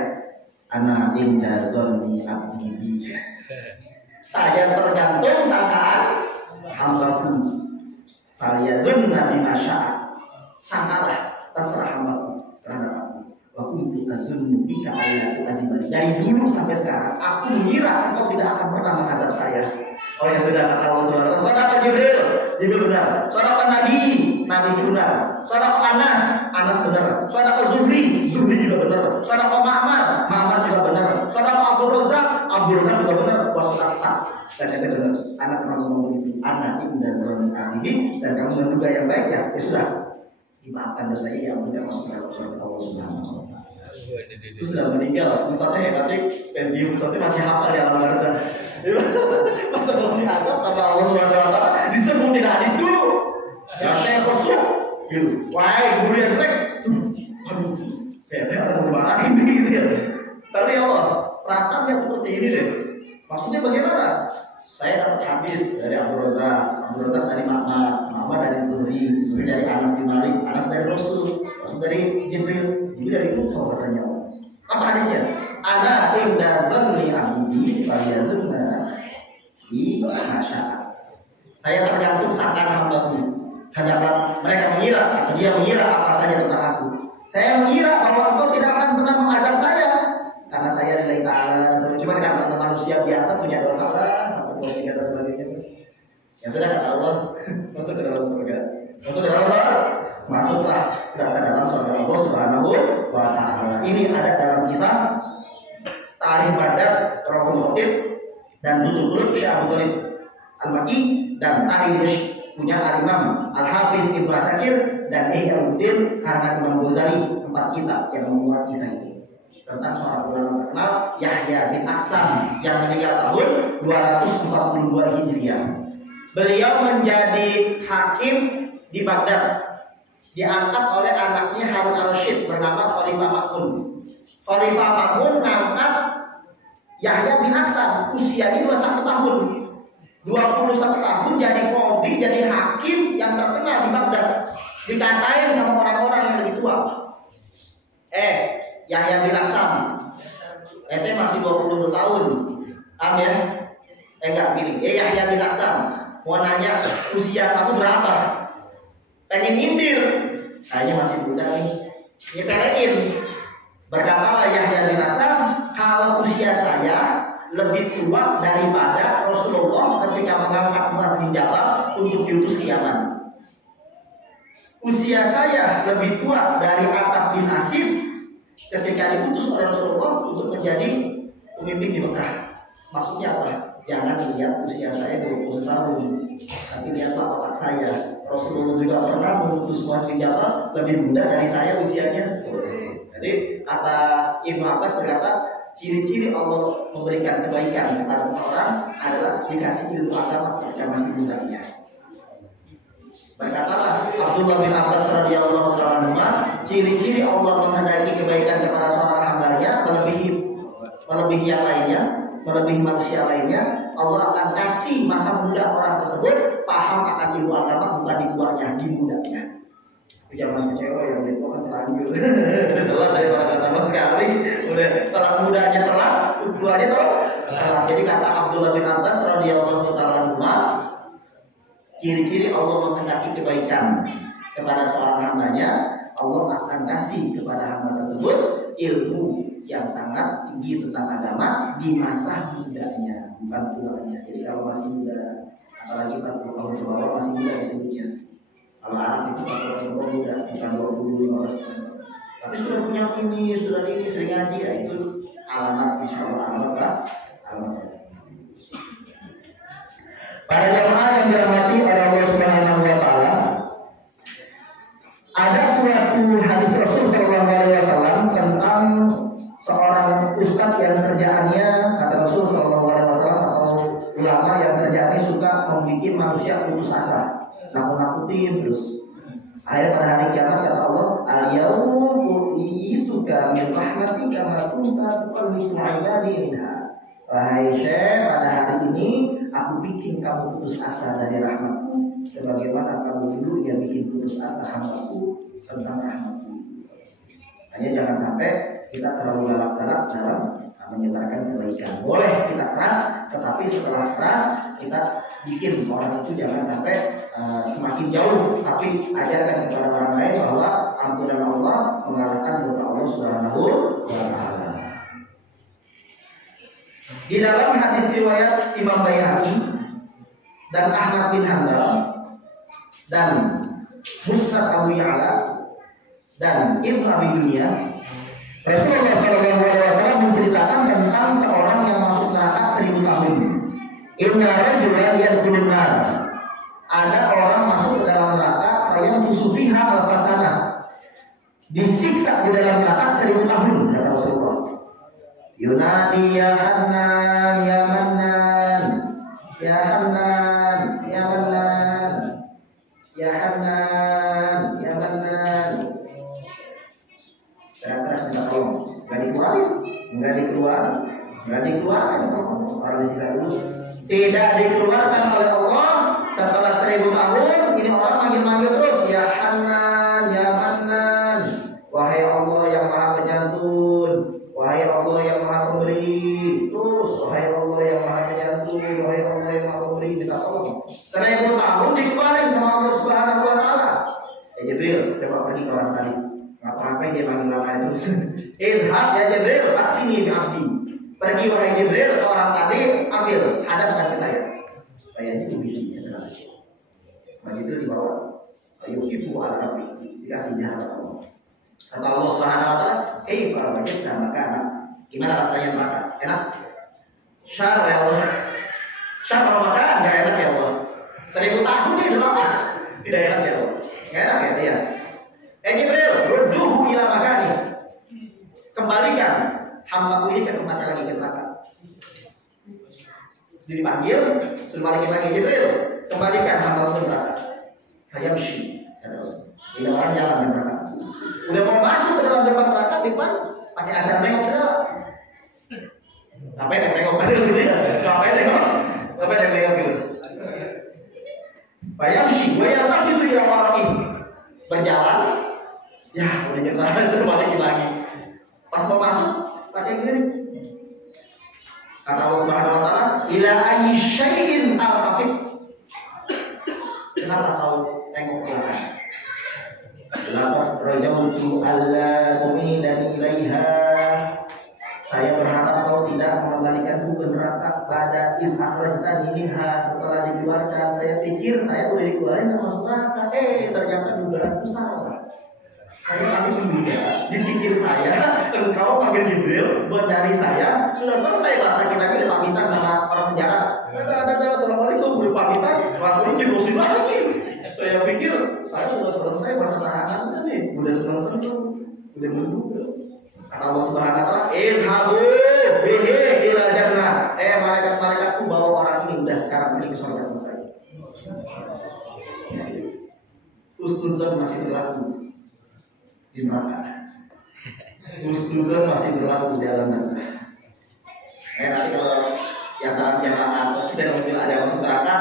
Ana inda zonni abdi bi. Saya tergantung sangkaan hambaku. Faliyazunna bima syaa. Sangkalah terserah hambaku terhadap aku. Wa kuntu azunnu bika ayatu azimani. Dari dulu sampai sekarang aku mengira engkau tidak akan pernah mengazab saya. Oh ya sudah, kata Allah Subhanahu wa taala. Saudara Jibril, Jibril benar. Saudara Nabi, Nabi benar. Saudara Anas, Anas benar. Saudara Zuhri, Zuhri juga benar. Saudara Ma'mar, Ma'mar juga benar. Saudara Abdul Razak, Abdul Razak juga benar. Wasaudara dan kata benar. Anak ngomong itu, anak indah zoni alihi, dan kamu menduga yang baik ya. Ya sudah, dimaafkan dosa ini yang punya masuk dalam surga Allah Subhanahu wa taala. Itu sudah meninggal, Ustaznya hebatnya, dan dia Ustaznya masih hafal di alam barzah. Masa belum diazab sama Allah Subhanahu wa taala, disebutin hadis dulu. Ya Syekh Rasul, gitu. Wahai guru yang baik, aduh, kayaknya ada berbarang ini gitu ya. Tapi Allah, perasaannya seperti ini deh. Maksudnya bagaimana? Saya dapat hadis dari Abdul Razak, Abdul Razak dari Ma'mar, Ma'mar dari Zuhri, Zuhri dari Anas bin Malik, Anas dari Rasul, Rasul dari Jibril, Jibril dari Muhammad katanya. Apa hadisnya? Ana inda zanni abdi faliyazunna bi masya. Saya tergantung sangkaan hambaku. Hadapan mereka mengira atau dia mengira apa saja tentang aku. Saya mengira bahwa engkau tidak akan pernah mengazab saya karena saya lillahi ta'ala. Cuma karena manusia biasa punya dosa lah, atau dan sebagainya. Ya sudah, kata Allah, masuk ke dalam surga. Masuk ke dalam surga, masuklah ke dalam surga Allah Subhanahu wa taala. Ini ada dalam kisah Tarikh Badar Rahul Khotib dan Tutup Syekh Abu Thalib Al-Maki dan Tarikh punya Al-Imam Al-Hafiz Ibnu Asakir dan Ihyanuddin Karena Imam Ghazali, 4 kitab yang memuat kisah ini tentang seorang ulama terkenal Yahya bin Aksam yang meninggal tahun 242 Hijriah. Beliau menjadi hakim di Baghdad, diangkat oleh anaknya Harun al-Rashid bernama Khalifah Ma'mun. Khalifah Ma'mun mengangkat Yahya bin Aksam, usianya 21 tahun. 21 tahun jadi qadhi, jadi hakim yang terkenal di Baghdad. Dikatain sama orang-orang yang lebih tua. Yahya bin Aksam, ente masih 22 tahun. Amin. Enggak gini. Yahya bin Aksam, mau nanya usia kamu berapa? Pengen nyindir. Kayaknya masih muda nih. Nyepelein. Berkatalah Yahya bin Aksam, kalau usia saya lebih tua daripada Rasulullah ketika mengangkat Muaz bin Jabal untuk diutus ke Yaman. Usia saya lebih tua dari Attab bin Asim ketika diutus oleh Rasulullah untuk menjadi pemimpin di Mekah. Maksudnya apa? Jangan lihat usia saya 20 tahun, tapi lihatlah otak saya. Rasulullah juga pernah mengutus Muaz bin Jabal lebih muda dari saya usianya. Jadi kata Ibnu Abbas berkata, ciri-ciri Allah memberikan kebaikan kepada seseorang adalah dikasih ilmu agama ketika masih mudanya. Berkatalah Abdullah bin Abbas radhiyallahu taala, ciri-ciri Allah menghendaki kebaikan kepada seorang hambanya melebihi yang lainnya, melebihi manusia lainnya, Allah akan kasih masa muda orang tersebut paham akan ilmu agama bukan di tuanya, di mudanya. Zaman cewek yang itu kan terlanjur telat daripada sama sekali, udah telat mudanya telat, tuanya telat. Jadi kata Abdullah bin Abbas radhiyallahu taala, ciri-ciri Allah menghendaki kebaikan kepada seorang hambanya, Allah akan kasih kepada hamba tersebut ilmu yang sangat tinggi tentang agama di masa mudanya, bukan tuanya. Jadi kalau masih muda, apalagi 40 tahun ke bawah masih muda disebutnya. Kalau Arab itu 40 tahun muda, bukan 25 tahun. Tapi sudah punya ini, sudah ini sering ngaji, ya itu alamat insyaallah alamat. Para jamaah yang dirahmati oleh Allah Subhanahu wa taala, ada suatu hadis Rasul sallallahu alaihi wasallam tentang seorang ustadz yang kerjaannya, kata Rasul sallallahu alaihi wasallam, atau ulama yang kerjaannya suka membuat manusia putus asa, nakut-nakutin terus. Akhirnya pada hari kiamat kata Allah, al-yawma isuka min rahmatika ma kunta tuqallibu ibadina. Wahai Syekh, pada hari ini aku bikin kamu putus asa dari rahmatku sebagaimana kamu dulu yang bikin putus asa hambaku tentang rahmatku. Hanya jangan sampai kita terlalu galak-galak dalam menyebarkan kebaikan. Boleh kita keras, tetapi setelah keras kita bikin orang itu jangan sampai semakin jauh, tapi ajarkan kepada orang lain bahwa ampunan Allah mengalahkan murka Allah Subhanahu wa Ta'ala. Di dalam hadis riwayat Imam Baihaqi dan Ahmad bin Hanbal dan Musnad Abu Ya'la dan Ibnu Abi Dunya, Rasulullah SAW menceritakan tentang seorang yang masuk neraka 1000 tahun. Inna rajulan yadkhulun nar. Ada orang masuk ke dalam neraka yang tusufiha al-fasana. Disiksa di dalam neraka 1000 tahun, kata Rasulullah. Yunadi ya Hanan ya Mannan, ya Hanan ya Mannan, ya Hanan ya Mannan. Terus minta tolong, nggak dikeluarkan sama orang disiksa dulu. Tidak dikeluarkan oleh Allah setelah 1000 tahun. Ini orang manggil-manggil terus, ya Hanan ya Mannan, wahai Allah yang Maha Penyantun, wahai Allah yang Maha Pemberi. Terus wahai Allah yang Maha Penyantun, wahai Allah yang Maha Pemberi, minta tolong. 1000 tahun dikeluarin sama Allah Subhanahu wa Ta'ala. Ya Jibril, coba pergi ke orang tadi. Ngapa-ngapain dia manggil-manggil terus. Idhab ya Jibril, ini abdi. Pergi wahai Jibril ke orang tadi, ambil, hadap kaki saya. Saya ini begini. Wahai Jibril dibawa. Ayo kifu ala rabbi, dikasih jahat Allah. Kata Allah Subhanahu wa Ta'ala, para wajib dan makanan. Gimana rasanya makan? Enak? Syar ya Allah. Syar kalau makan nggak enak ya Allah. 1000 tahun ini lama. Tidak enak ya Allah. Nggak enak ya dia. Jibril, rudduhu ila makani. Kembalikan hambaku ini ke tempatnya lagi, ke neraka. Jadi dipanggil, suruh balikin lagi. Jibril, kembalikan hambaku ke neraka. Hayamshi. Ini orang jalan di neraka. Udah mau masuk ke dalam gerbang neraka, depan pakai ajar nengok segala. Ngapain nengok gitu ya? Ngapain nengok gitu? Hayamshi, wa yatafidu ila waraqi. Berjalan, ya udah nyerah, suruh balikin lagi. Pas mau masuk, pakai gini. Kata Allah Subhanahu wa Ta'ala, ila ayyi syai'in al-tafid. Kenapa kau tengok ke belakang? Laqad rajautu alla tu'idani ilaiha. Saya berharap kau tidak mengembalikanku ke neraka pada in akhrajtani minha. Setelah dikeluarkan, saya pikir saya udah dikeluarin dan masuk neraka. Ternyata dugaanku salah. Saya tadi menduga, dipikir saya, engkau panggil Jibril buat cari saya. Sudah selesai bahasa kita ini, udah pamitan sama orang penjara. Ada assalamualaikum, udah pamitan, waktu ini dibosin lagi. Saya pikir saya sudah selesai masa tahanan nih, udah senang-senang, udah menduga. Kata Allah Subhanahu wa Ta'ala, izhabu bihi ila jannah. Malaikat-malaikatku bawa orang ini, udah sekarang ini ke surga selesai. Husnuzon masih berlaku di neraka. Husnuzon masih berlaku di dalam nazar. Nanti kalau yang dalam jamaah atau tidak mungkin ada yang masuk neraka,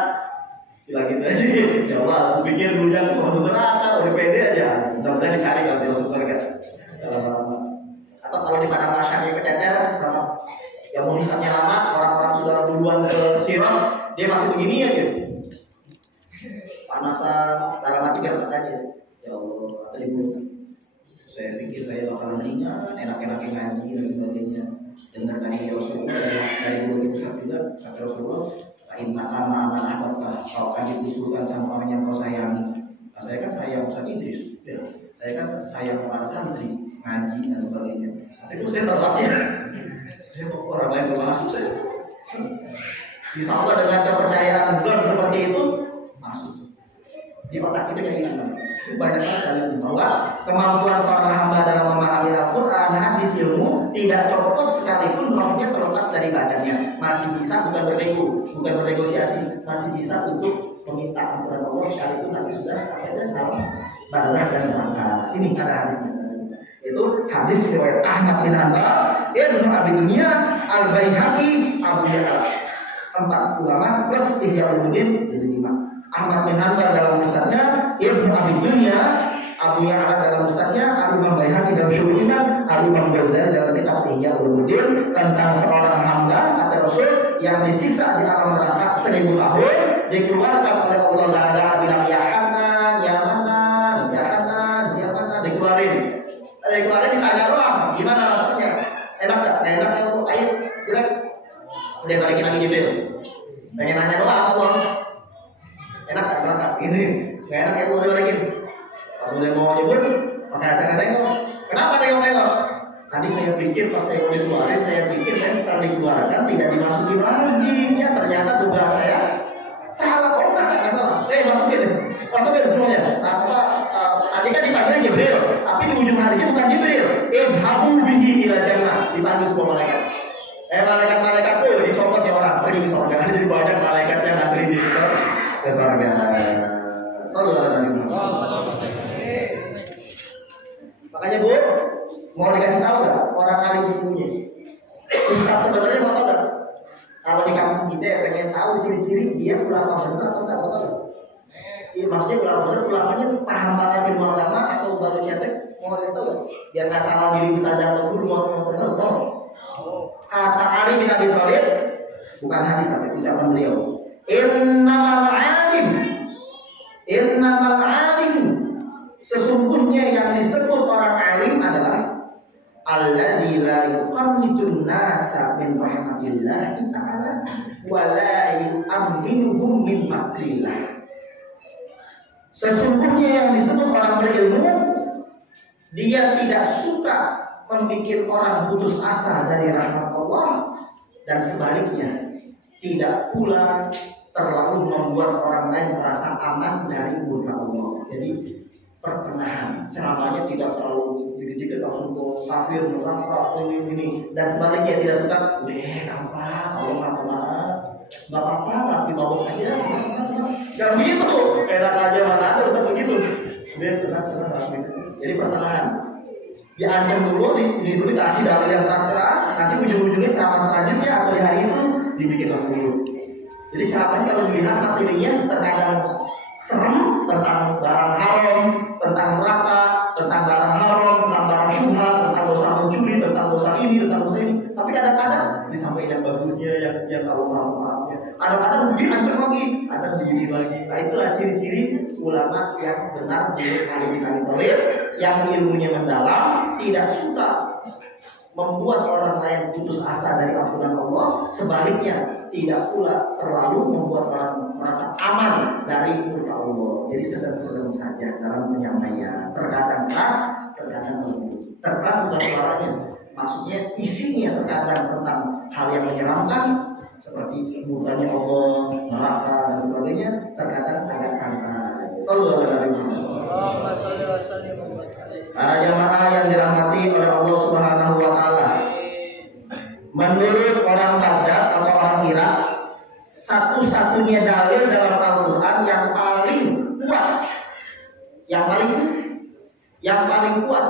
bilang gitu aja. Ya Allah, aku pikir dulunya aku masuk neraka, udah pede aja. Mudah-mudahan dicari kalau masuk surga. Atau kalau di padang mahsyarnya keteter sama yang mau hisabnya lama, orang-orang sudah duluan ke sirat, dia masih begini aja. Panasan, dalam hati berkata aja, ya Allah, tadi dulu saya pikir saya bakalan ringan, enak-enaknya ngaji dan sebagainya. Dengar dari Rasulullah, dari guru besar juga, kata Rasulullah, inna aman apakah kau akan dikusulkan sama orang yang kau sayangi. Nah, saya kan sayang Ustaz Idris, ya. Saya kan sayang kepada santri, ngaji dan sebagainya. Tapi saya telat ya. Saya kok orang lain belum masuk saya. Insya Allah dengan kepercayaan zon seperti itu masuk. Di otak kita kayak gitu. Banyak sekali bahwa kemampuan seorang hamba dalam memahami Al-Quran, hadis, ilmu tidak copot sekalipun rohnya terlepas dari badannya. Masih bisa, bukan bernegosiasi, masih bisa untuk meminta ampunan Allah sekalipun nanti sudah sampai dalam barzakh dan neraka. Ini ada hadisnya. Itu hadis riwayat Ahmad bin Hanbal, Ibnu Abi Dunya, Al-Baihaqi, Abu Ya'la. 4 ulama plus Ihya Ulumuddin jadi 5. Ahmad bin Hanbal dalam musnadnya, Ibnu Abi Dunya, Abu Ya'la dalam musnadnya, Al-Imam Baihaqi dalam Syu'ul Iman, Al-Imam Ghazali dalam kitab Ihya Ulumuddin tentang seorang hamba kata Rasul yang disisa di alam neraka 1000 tahun dikeluarkan oleh Allah gara-gara bilang ya Hanan, ya Manan, ya Hanan, ya Manan, dikeluarin ditanya doang, gimana rasanya? Enak gak? Gak enak ya Allah, ayo bilang udah balikin lagi Jibril. Pengen nanya doang Allah. Enak gak neraka? Gini, gak enak ya Allah balikin. Pas udah mau nyebut, pakai acara nengok. Kenapa nengok? Tadi saya pikir pas saya mau dikeluarin, saya pikir saya setelah dikeluarkan tidak dimasukin lagi. Ya ternyata dugaan saya salah. Oh enggak salah. Masukin semuanya. Tadi kan dipanggil Jibril, tapi di ujung hadisnya bukan Jibril. Izhabu bihi ila jannah, dipanggil semua malaikat. Malaikat tuh dicopotnya orang pergi di surga. Jadi banyak malaikat yang ngantri di surga. Sallallahu alaihi wasallam. Makanya Bu, mau dikasih tahu nggak orang alim sesungguhnya? Ustaz sebenarnya mau tahu nggak? Kalau di kampung kita pengen tahu ciri-ciri dia ulama benar atau nggak, mau tahu nggak? Iya, maksudnya ulama benar, ulamanya paham banget ilmu agama atau baru cetek? Mau dikasih tahu nggak? Biar nggak salah diri ustazah atau guru mau kasih tahu. Kata Ali bin Abi Thalib, bukan hadis tapi ucapan beliau. Innamal alim, sesungguhnya yang disebut orang alim adalah alladzi la yuqannitun nasa min rahmatillah ta'ala wa la yu'minuhum min makrillah. Sesungguhnya yang disebut orang berilmu, dia tidak suka membuat orang putus asa dari rahmat Allah, dan sebaliknya tidak pula terlalu membuat orang lain merasa aman dari murka Allah. Jadi pertengahan, ceramahnya tidak terlalu dikit-dikit langsung ke kafir, neraka, ini, dan sebaliknya tidak suka gampang, Allah maaf, nggak apa-apa, tapi mabuk aja, nggak begitu, enak aja mana ada usah begitu, tenang. Jadi pertengahan, diancam dulu, dulu dikasih dalil yang keras-keras, nanti ujung-ujungnya ceramah selanjutnya atau di hari itu dibikin dulu. Jadi ceramahnya kalau dilihat materinya terkadang serem tentang barang haram, tentang neraka, tentang barang haram, tentang barang syubhat, tentang dosa mencuri, tentang dosa ini. Tapi kadang-kadang disampaikan yang bagusnya, yang kalau maafnya. Kadang-kadang diancam lagi, ada diri lagi. Nah itulah ciri-ciri ulama yang benar di Ali bin Abi Thalib, yang ilmunya mendalam, tidak suka membuat orang lain putus asa dari ampunan Allah, sebaliknya tidak pula terlalu membuat orang merasa aman dari murka Allah. Jadi sedang-sedang saja dalam penyampaian, terkadang keras, terkadang lembut. Terkeras bukan suaranya, maksudnya isinya terkadang tentang hal yang menyeramkan seperti murkanya Allah, neraka dan sebagainya, terkadang agak santai. Sallallahu alaihi wasallam. Para jamaah yang dirahmati oleh Allah Subhanahu wa taala. Menurut orang Baghdad atau orang Irak, satu-satunya dalil dalam Al-Qur'an yang paling kuat,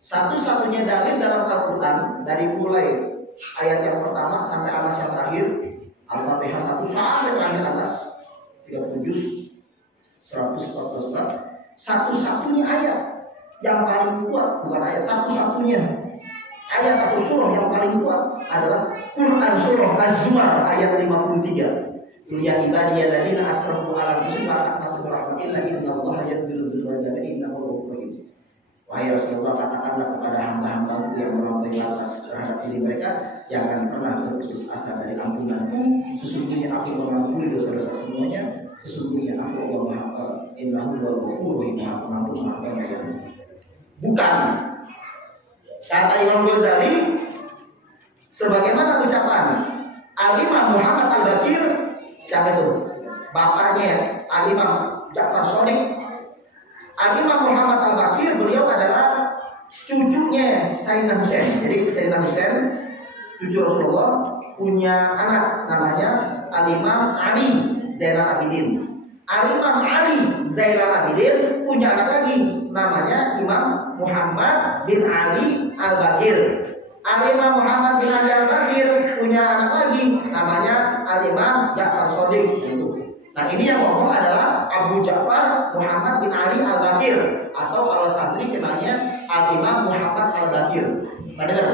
satu-satunya dalil dalam Al-Qur'an dari mulai ayat yang pertama sampai anas yang terakhir, Al-Fatihah 1 sampai terakhir atas 37 114, satu-satunya ayat yang paling kuat, bukan ayat, satu-satunya ayat atau surah yang paling kuat adalah Quran surah Az-Zumar ayat 53. Ya ibadiyalladzina asrafu ala anfusihim la taqnatu min rahmatillah innallaha yaghfiru dzunuba jami'an innahu ghafurur rahim. Wahai Rasulullah, katakanlah kepada hamba-hamba yang melampaui batas terhadap diri mereka, jangan pernah berputus asa dari ampunanku. Sesungguhnya aku mengampuni dosa-dosa semuanya. Sesungguhnya aku Allah Maha Innahu ghafurur rahim, Maha Pengampun, Maha Penyayang. Bukan, kata Imam Ghazali, sebagaimana ucapan Al-Imam Muhammad Al-Baqir, siapa itu? Bapaknya Al-Imam Ja'far Shadiq. Al-Imam Muhammad Al-Baqir, beliau adalah cucunya Sayyidina Husain. Jadi Sayyidina Husain, cucu Rasulullah, punya anak namanya Al-Imam Ali Zainal Abidin. Al-Imam Ali Zainal Abidin punya anak lagi namanya Imam Muhammad bin Ali Al-Baqir. Al-Imam Muhammad bin Ali Al-Bakir punya anak lagi namanya Al-Imam Ja'far Shadiq itu. Nah ini yang ngomong adalah Abu Ja'far Muhammad bin Ali Al-Bakir, atau kalau santri kenanya Al-Imam Muhammad Al-Bakir. Benar?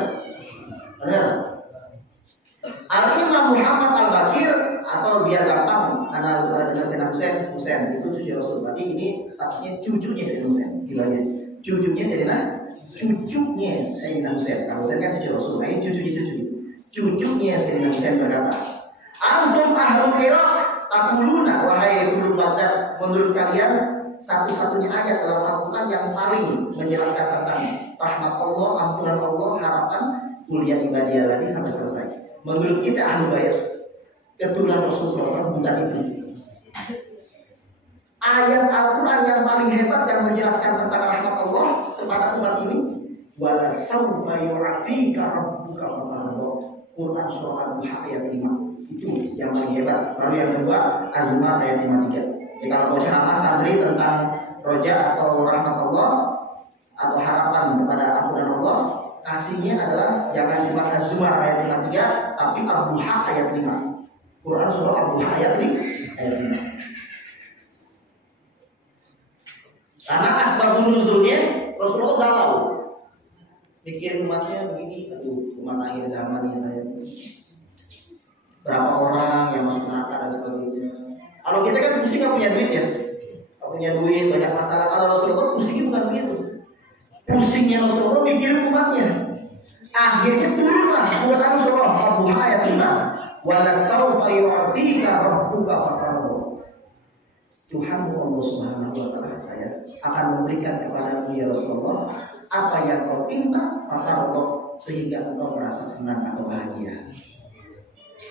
Al-Imam Muhammad Al-Bakir, atau biar gampang karena Sayyidina Husain itu cucu Rasul. Berarti ini statusnya cucunya Sayyidina Husain. Gilanya. Cucunya Sayyidina Husain. Kalau Husain kan cucu Rasul. Nah, ini cucunya Sayyidina Husain berkata, "Antum ahlul Iraq taquluna, wahai penduduk Baghdad, menurut kalian satu-satunya ayat dalam Al-Quran yang paling menjelaskan tentang rahmat Allah, ampunan Allah, harapan, kuliah ibadiah lagi sampai selesai. Menurut kita ahlu bait keturunan Rasulullah SAW bukan itu. Ayat Al-Quran yang paling hebat yang menjelaskan tentang rahmat Allah kepada umat ini, wala sawfa yu'tika rabbuka fatarda. Quran surah Al-Duha ayat 5. Itu yang paling hebat. Baru yang kedua Az-Zumar ayat 53. Jadi kalau mau ceramah santri tentang roja atau rahmat Allah atau harapan kepada ampunan Allah, kasihnya adalah jangan cuma Az-Zumar ayat 53, tapi Al-Duha ayat 5. Quran surah Al-Duha ayat 5. Karena asbabun nuzulnya Rasulullah galau. Mikirin umatnya begini, umat akhir zaman ini saya. Berapa orang yang masuk neraka dan sebagainya. Kalau kita kan pusing nggak punya duit ya, nggak punya duit, banyak masalah. Kalau Rasulullah pusingnya bukan begitu. Pusingnya Rasulullah mikirin umatnya. Akhirnya turunlah Quran surah Al-Duha ayat 5. Wala sawfa yu'tika rabbuka fatarda. Tuhan Allah Subhanahu wa taala saya akan memberikan kepadamu ya Rasulullah apa yang kau minta fatarda, sehingga engkau merasa senang atau bahagia.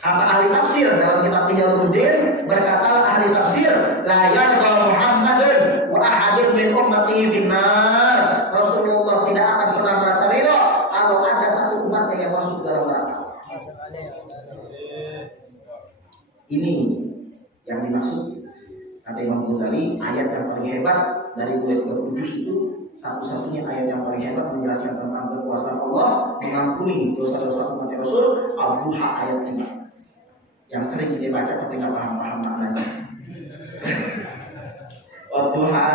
Kata ahli tafsir dalam kitab Iyadudin, berkata ahli tafsir, la yarda Muhammadun wa ahadun min ummatihi finnar. Rasulullah tidak akan pernah merasa ridha kalau ada satu umat yang masuk dalam neraka. Ini yang dimaksud kata Imam Ghazali, ayat yang paling hebat dari 27 itu satu-satunya ayat yang paling hebat menjelaskan tentang kekuasaan Allah mengampuni dosa-dosa umat Rasul. Al-Duha ayat 5 yang sering kita baca tapi nggak paham maknanya. Al-Duha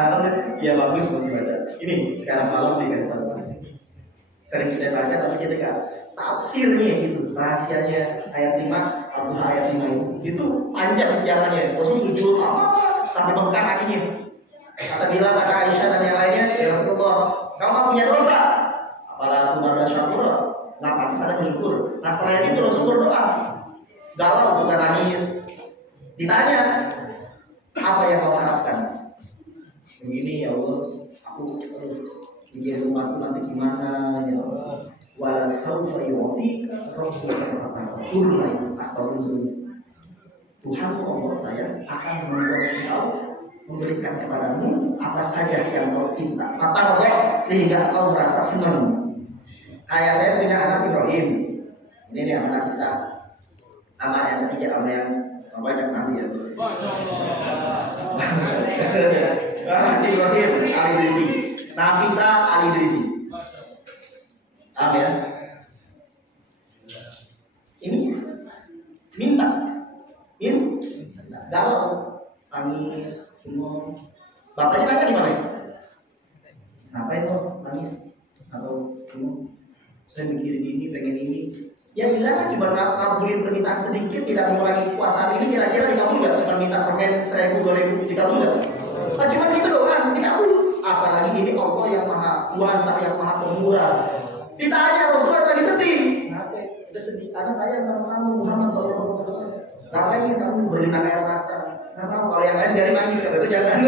ya bagus masih baca. Ini sekarang malam dikasih tahu. Sering kita baca tapi kita nggak tafsirnya gitu, rahasianya ayat 5 Al-Duha ayat 5 itu panjang sejarahnya. Rasul sujud sampai bengkak kakinya. Kata Bilal, kata Aisyah dan yang lainnya, ya Rasulullah, kau nggak punya dosa, apalah kumarna syukur, nggak pantas ada bersyukur. Nah selain itu Rasul berdoa, galau suka nangis. Ditanya, apa yang kau harapkan? Begini ya Allah, aku bikin umatku nanti gimana ya Allah. Wala sawfa yu'tika rabbuka fatarda. Turunlah itu asbabun nuzul. Tuhan Allah saya akan membuat engkau memberikan kepadamu apa saja yang kau minta, fatarda, sehingga kau merasa senang. Kayak saya punya anak Ibrahim, ini nih anak Isa, nama yang ketiga nama yang banyak nanti ya. Anak Ibrahim Al-Idrisi, Nafisa Al-Idrisi. Apa ya? Ini minta, galau, nangis. Bapaknya nanya gimana? Ngapain lo nangis? Atau saya mikirin ini, pengen ini. Ya bilang kan cuma ngabulin permintaan sedikit, tidak mengurangi kekuasaan ini, kira-kira dikabul nggak? Cuma minta permen 1.000, 2.000 dikabul nggak? Nah, cuma gitu doang, dikabul. Apalagi ini Allah yang maha kuasa, yang maha pemurah. Ditanya Rasulullah lagi sedih. Kenapa? Udah sedih karena sayang sama kamu Muhammad SAW. Ngapain nih kamu berlinang air mata? Kenapa? Kalau yang lain dari nangis, kata itu jangan.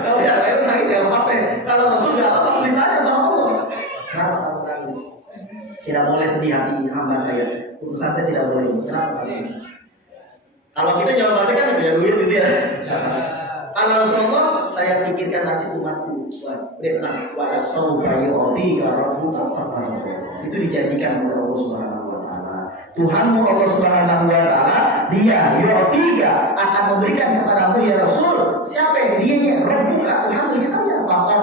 Kalau yang lain nangis ya apa-apa. Kalau Rasul nggak apa-apa, langsung ditanya sama Allah. Kenapa kamu nangis? Tidak boleh sedih hati hamba saya. Urusan saya tidak boleh. Kenapa? Kalau kita jawabannya kan punya duit gitu ya. Kalau Rasulullah, saya pikirkan nasib umatku. Wah, tenang. Wala sawfa yu'tika rabbuka fatarda. Itu dijanjikan oleh Allah Subhanahu wa taala. Tuhanmu Allah Subhanahu wa taala dia yu'tika akan memberikan kepadamu ya Rasul. Siapa yang dia? Rabbuka, Tuhan saja. Maka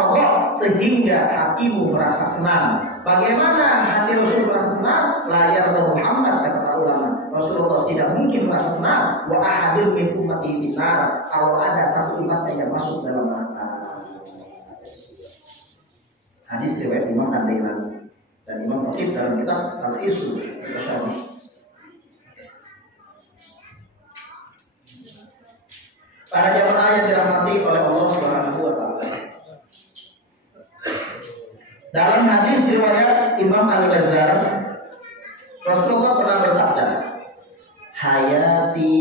sehingga hatimu merasa senang. Bagaimana hati Rasul merasa senang? La yarda Muhammad, kata para ulama. Rasulullah tidak mungkin merasa senang wa ahadun min ummatihi finnar, kalau ada satu umat yang masuk dalam neraka. Hadis riwayat Imam Ad-Dailami dan Imam Khatib dalam kitab Al-Isul Al-Syarih. Para jamaah yang dirahmati oleh Allah Subhanahu wa taala. Dalam hadis riwayat Imam Al-Bazzar, Rasulullah pernah bersabda, "Hayati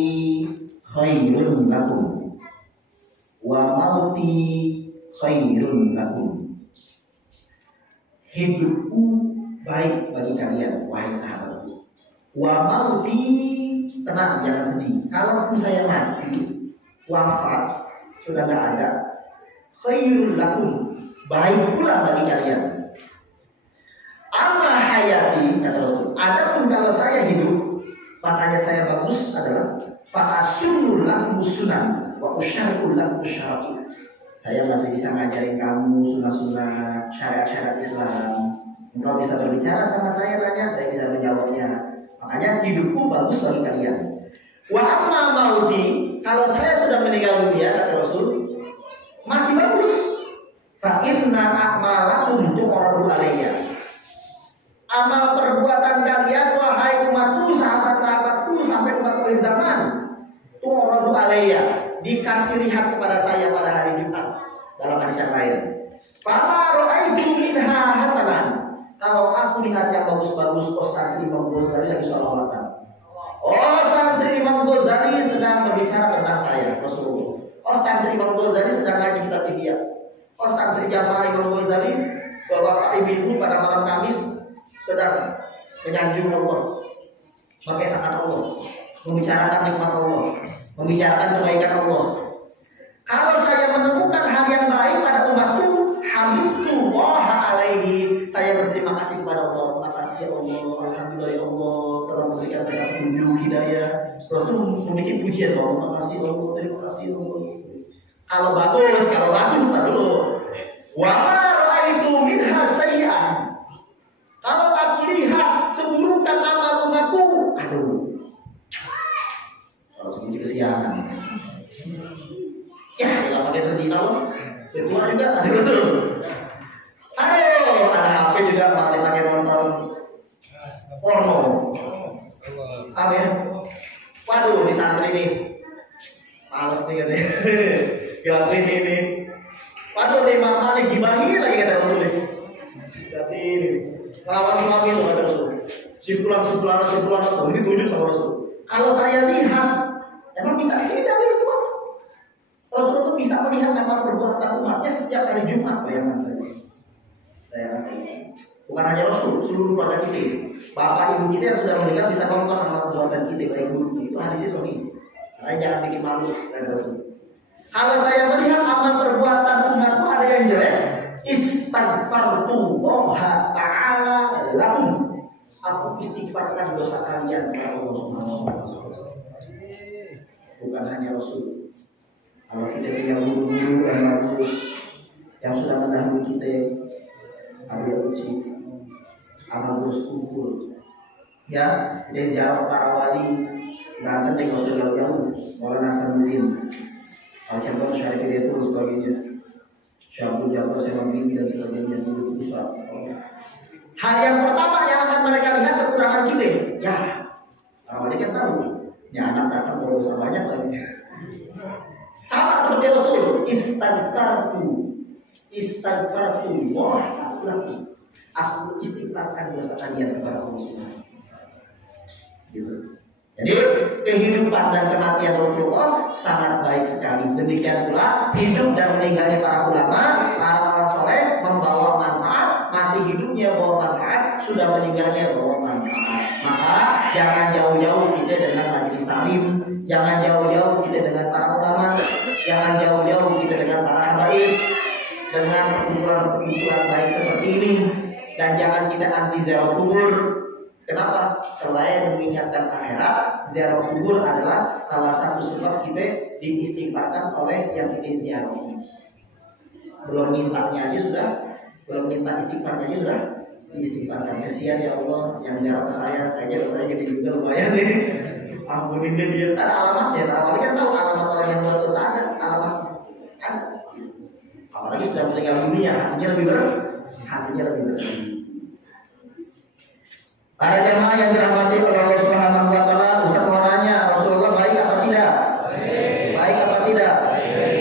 khairun lakum wa mauti khairun lakum." Hidupku baik bagi kalian, wahai sahabatku. Wa mauti, tenang, jangan sedih. Kalau saya mati, wafat, sudah tidak ada, khairul lakum, baik pula bagi kalian. Amma hayati, kata Rasul, adapun kalau saya hidup, makanya saya bagus adalah fa'asunul lakum sunan wa usyarikul lakum syara'u. Saya masih bisa ngajarin kamu sunnah-sunnah, syariat-syariat Islam. Engkau bisa berbicara sama saya, tanya, saya bisa menjawabnya. Makanya hidupku bagus bagi kalian. Wa amma mauti, kalau saya sudah meninggal dunia, kata Rasul, masih bagus. Fa inna a'malakum tu'radu alayya. Amal perbuatan kalian, wahai umatku, sahabat-sahabatku, sampai umat akhir zaman, tu'radu alayya, dikasih lihat kepada saya pada hari Jumat. Dalam hadis yang lain, fama ra'aitu minha hasanan, kalau aku lihat yang bagus-bagus, oh santri Imam Ghazali lagi sholawatan, oh santri Imam Ghazali sedang berbicara tentang saya, Rasulullah. Oh santri Imam Ghazali sedang ngaji kitab Ihya. Oh santri jamaah Imam Ghazali, bapak ibu pada malam Kamis sedang menyanjung Allah, pakai saat Allah, membicarakan nikmat Allah, membicarakan kebaikan Allah. Kalau saya menemukan hal yang baik pada umatku, hamdulillah alaihi, saya berterima kasih kepada Allah. Makasih ya Allah, alhamdulillah ya Allah, telah memberikan mereka petunjuk hidayah. Rasul memiliki pujian Allah, makasih Allah, terima kasih Allah. Kalau bagus, tak dulu. Wa ra'aitu minha sayyi'an, kalau aku lihat keburukan amal umatku, aduh, kalau sembunyi kesiangan. Ya, kalau pakai berzina loh, ketua juga ada Rasul. Aduh, ada HP juga malah dipakai nonton porno. Amin. Waduh, di santri nih, males nih katanya. Gelakuin ini. Waduh, nih mama nih gibahi lagi kata Rasul nih. Berarti ini. Lawan suami itu kata Rasul. Simpulan, oh ini tunjuk sama Rasul. Kalau saya lihat, emang bisa ini dari umat. Rasul itu bisa melihat amal perbuatan umatnya setiap hari Jumat, bayangkan saya. Bukan hanya Rasul, seluruh keluarga kita, bapak ibu kita yang sudah menikah bisa nonton amal perbuatan kita baik buruk. Itu hadisnya sahih. Makanya jangan bikin malu dari Rasul. Kalau saya melihat amal perbuatan umatku ada yang jelek, istighfarullah ta'ala lakum, aku istighfarkan dosa kalian kepada Allah Subhanahu wa taala. Bukan hanya Rasul. Kalau kita punya guru-guru yang bagus, yang sudah mendahului kita, ambil uji, amal terus kumpul. Ya, dia ziarah para wali, Banten tinggal sudah jauh-jauh, Maulana Hasanuddin, Al-Jabbar Syarif dia terus sebagainya. Syabul Jabbar Sembang Tinggi dan sebagainya dulu pusat. Hal yang pertama yang akan mereka lihat kekurangan kita. Ya, orang kan tahu. Ya anak datang bawa dosa banyak lagi. Sama seperti Rasul, istighfarullah lakum. Aku istighfarkan dosa kalian kepada Allah Subhanahu. Gitu. Jadi kehidupan dan kematian Rasulullah sangat baik sekali. Demikian pula hidup dan meninggalnya para ulama, para orang soleh membawa manfaat. Masih hidupnya bawa manfaat, sudah meninggalnya bawa manfaat. Maka jangan jauh-jauh kita dengan majelis taklim, jangan jauh-jauh kita dengan para ulama, jangan jauh-jauh kita dengan para habaib, dengan perkumpulan-perkumpulan baik seperti ini. Dan jangan kita anti ziarah kubur. Kenapa? Selain mengingatkan akhirat, ziarah kubur adalah salah satu sebab kita diistighfarkan oleh yang kita ziarahi. Belum mintanya aja sudah, belum minta istighfarnya aja sudah diistighfarkan. Kasihan ya Allah yang ziarah ke saya, kayaknya saya gede juga lumayan nih. Ampunin dia. Ada alamatnya. Apalagi kan tahu alamat orang yang berdosa ada alamatnya. Kan? Apalagi sudah meninggal dunia, hatinya lebih bersih. Para jamaah yang dirahmati oleh Allah Subhanahu wa taala, Ustaz mau nanya, Rasulullah baik apa tidak? Baik apa tidak?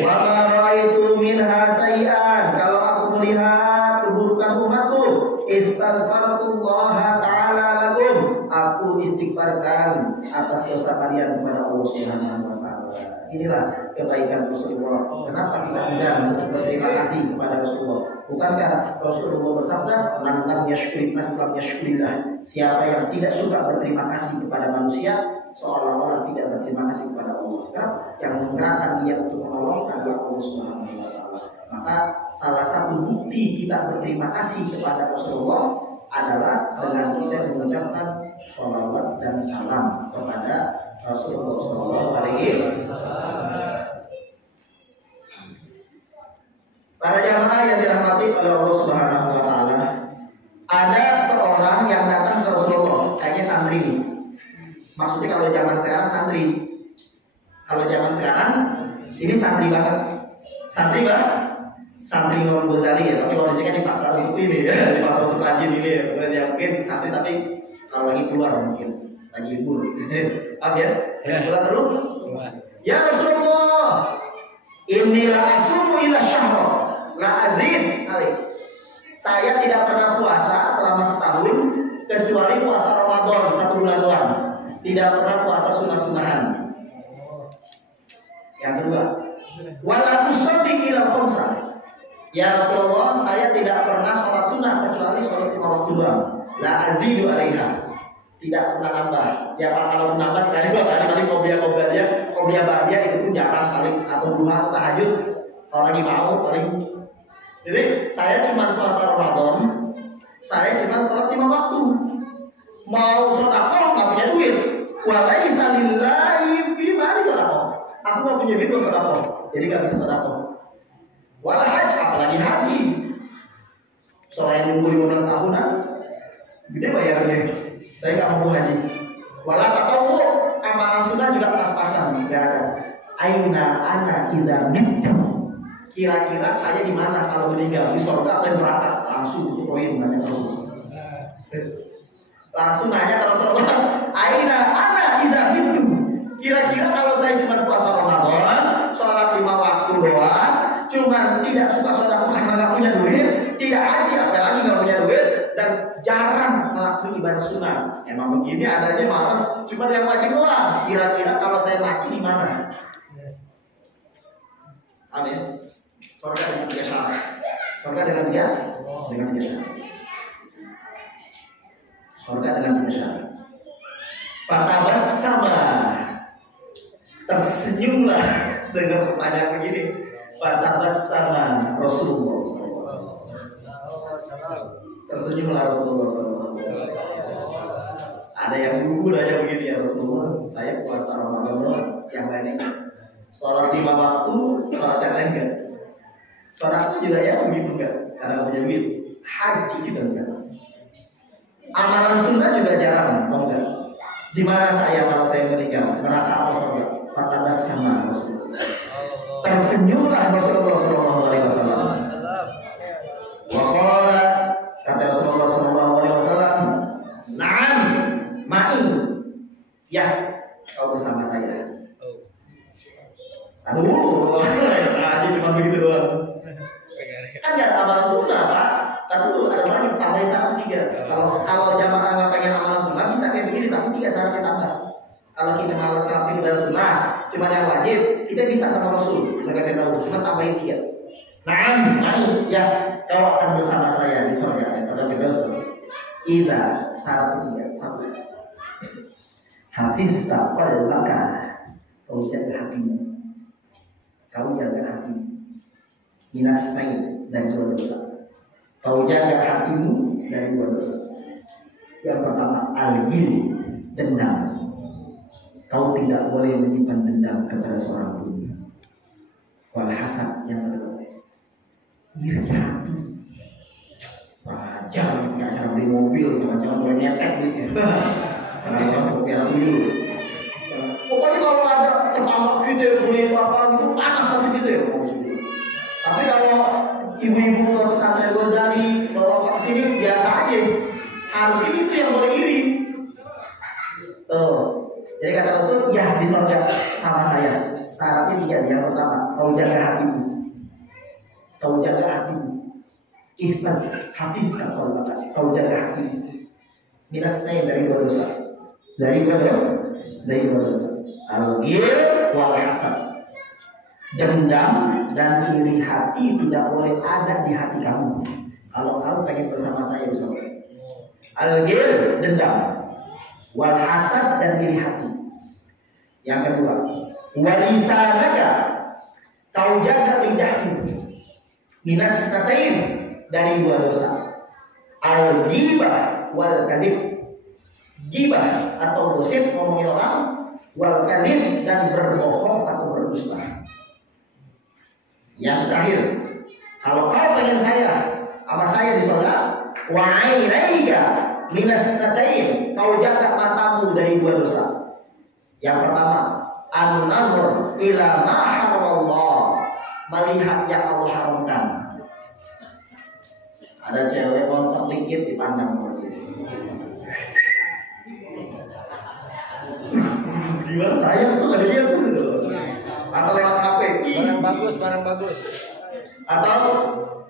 Wa ma ra'aitu minha sayyi'an. Kalau aku melihat keburukan umatku, istighfarullah taala lakum. Aku istighfarkan atas dosa kalian kepada Allah Subhanahu wa taala. Inilah kebaikan Rasulullah. Kenapa kita enggan untuk berterima kasih kepada Rasulullah? Bukankah Rasulullah bersabda, "Man lam yashkurin nas lam yashkurillah." Siapa yang tidak suka berterima kasih kepada manusia, seolah-olah tidak berterima kasih kepada Allah. Kenapa? Yang menggerakkan dia untuk menolong adalah Allah Subhanahu wa taala. Maka salah satu bukti kita berterima kasih kepada Rasulullah adalah dengan kita mengucapkan sholawat dan salam kepada Rasulullah Sallallahu Alaihi Wasallam. Para jamaah yang dirahmati oleh Allah Subhanahu Wa Taala, ada seorang yang datang ke Rasulullah, kayaknya santri nih. Maksudnya kalau zaman sekarang santri, kalau zaman sekarang ini santri banget, santri banget. Santri Imam Ghazali ya, tapi kalau di sini kan dipaksa untuk ini ya, dipaksa untuk rajin ini ya, bukan ya mungkin santri tapi kalau lagi keluar mungkin lagi libur, apa ya? Keluar dulu. Ya Rasulullah, inilah asumu ila syahra, la azim kali. Saya tidak pernah puasa selama setahun kecuali puasa Ramadan 1 bulan doang. Tidak pernah puasa sunnah-sunnahan. Yang kedua, wala usalli ila khamsa. Ya Rasulullah, saya tidak pernah sholat sunnah kecuali sholat 5 waktu doang. La azidu alaiha. Tidak pernah nambah. Ya Pak, kalau nambah sekali 2 kali paling qobliyah ba'diyah itu pun jarang, paling atau duha atau tahajud. Kalau lagi mau paling. Jadi saya cuma puasa Ramadan. Saya cuma sholat 5 waktu. Mau sedekah nggak punya duit. Walaisa lillahi fi mali sedekah. Aku nggak punya duit buat sedekah. Jadi nggak bisa sedekah. Wala haji, apalagi haji. Selain nunggu 15 tahunan, gede bayarnya. Saya nggak mau haji. Wala tatawu, amalan sunnah juga pas-pasan, nggak ada. Aina ana idza mittu. Kira-kira saya di mana kalau meninggal, di surga atau neraka? Langsung itu poin nanya terus. Langsung nanya ke Rasulullah, aina ana idza mittu. Kira-kira kalau saya cuma puasa Ramadan, sholat 5 waktu doang, cuman tidak suka sedekah karena nggak punya duit, tidak haji apalagi nggak punya duit, dan jarang melakukan ibadah sunnah. Emang begini adanya malas, cuma yang wajib doang. Kira-kira kalau saya mati di mana? Amin. Surga dengan 3 syarat. Surga dengan 3 syarat. Surga dengan 3 syarat. Fatabassama, tersenyumlah dengan pertanyaan begini. Fatabassama Rasulullah SAW. Tersenyumlah Rasulullah SAW. Ada yang gugur aja begini, ya Rasulullah, saya puasa Ramadan yang lainnya. Sholat 5 waktu, sholat yang lain enggak. Sholat juga ya begitu enggak, karena punya duit. Haji juga enggak. Amalan sunnah juga jarang, enggak. Di mana saya kalau saya meninggal, neraka atau surga? Fatabassama Rasulullah. Tersenyumlah Rasulullah Sallallahu Alaihi Wasallam. Waqala, kata Rasulullah Sallallahu Alaihi Wasallam, "Na'am, ma'i." Ya, kau bersama saya. Aduh, aja cuma begitu doang. Kan gak ada amalan sunnah, Pak. Tapi dulu ada lagi tambahin syarat 3. Kalau jamaah nggak pengen amalan sunnah bisa kayak begini, tapi 3 syarat ditambah. Kalau kita malas ngelakuin ibadah sunnah, cuma yang wajib, kita bisa sama Rasul, sebagai pendahulu, cuma tambahin 3. Nah, ya, kau akan bersama saya di surga. Saudara bebas. Ida syarat 3. 1. Hafizta qalbaka, kau jaga hatimu. Kau jaga hatimu. Minas main dan dosa. Kau jaga hatimu dari dosa. Yang pertama, al-ghil, dendam. Kau tidak boleh menyimpan dendam kepada seorang pun. Wal hasad, yang kedua, iri hati. Wajar nggak cara beli mobil, jangan-jangan boleh nyepet gitu. Kalau biar dulu. Pokoknya kalau ada tetangga kita beli apa itu panas hati kita ya. Tapi kalau ibu-ibu pesantren Ghazali bawa ke sini biasa aja. Harusnya itu yang boleh iri. Jadi kata Rasul, ya di surga sama saya. Syaratnya 3. Yang pertama, kau jaga hatimu. Kau jaga hatimu. Hafiz kau jaga hatimu. Minasnya dari 2 dosa. Dari 2 dosa. Al-ghil wal hasad. Dendam dan iri hati tidak boleh ada di hati kamu. Kalau kamu pengen bersama saya, saudara. Al-ghil, dendam. Wal hasad, dan iri hati. Yang kedua, walisanaka, kau jaga lidahmu. Minas natain, dari 2 dosa. Al-ghibah wal kadhib. Ghibah atau gosip, ngomongin orang. Wal kadhib, dan berbohong atau berdusta. Yang terakhir, kalau kau pengen saya sama saya di surga, wa ainaika minas natain, kau jaga matamu dari 2 dosa. Yang pertama, an-nazar ila ma haramallah, melihat yang Allah haramkan. Ada cewek montok dikit dipandang sama dia. Gila, sayang tuh ada dia tuh. Atau lewat HP. Barang bagus. Atau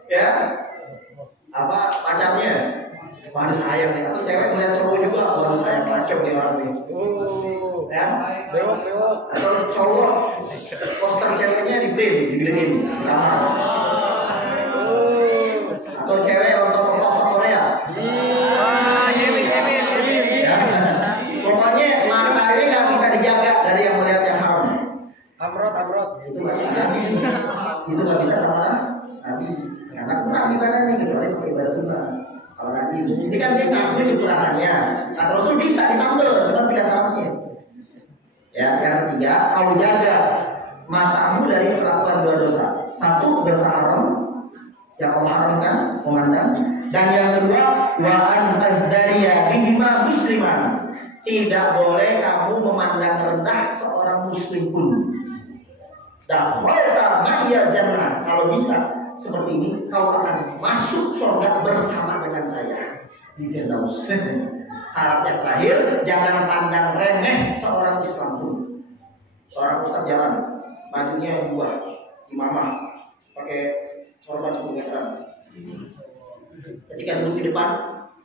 ya apa pacarnya, waduh sayang nih. Atau cewek melihat cowok juga, waduh sayang kacau nih orang nih. Ya, bewok. Atau cowok poster ceweknya di print, digedein. Atau cewek nonton pop Korea. Pokoknya matanya nggak bisa dijaga dari yang melihat yang haram. Amrot. Itu nggak bisa sama Nabi. Karena kurang ibadahnya, kecuali pakai ibadah sunnah. Kalau Nabi ini kan dia ngambil kekurangannya. Kata Rasul bisa ditambal, cuma 3 syaratnya. Ya, yang ketiga, kau jaga matamu dari perlakuan 2 dosa. 1, dosa haram yang Allah haramkan, memandang. Dan yang kedua, wa antazdariya bihima musliman. Tidak boleh kamu memandang rendah seorang muslim pun. Dakhalta ma'iyal jannah. Kalau bisa seperti ini, kau akan masuk surga bersama dengan saya di Firdaus. Syarat yang terakhir, jangan pandang remeh seorang Islam pun. Seorang ustaz jalan, bajunya 2, imamah, pakai sorban 10 meteran. Ketika duduk di depan,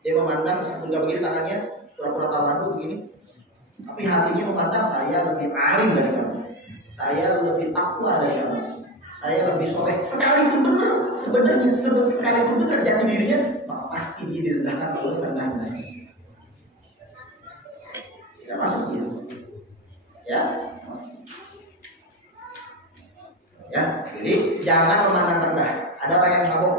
dia memandang meskipun gak begini tangannya, pura-pura tawadhu begini, tapi hatinya memandang saya lebih alim dari kamu, saya lebih takwa dari kamu, saya lebih soleh. Sekalipun benar, sebenarnya sekalipun benar jati dirinya, maka pasti dia direndahkan oleh sang Maha. Tidak masuk dia, ya. Ya, jadi jangan memandang rendah. Ada orang yang mabuk,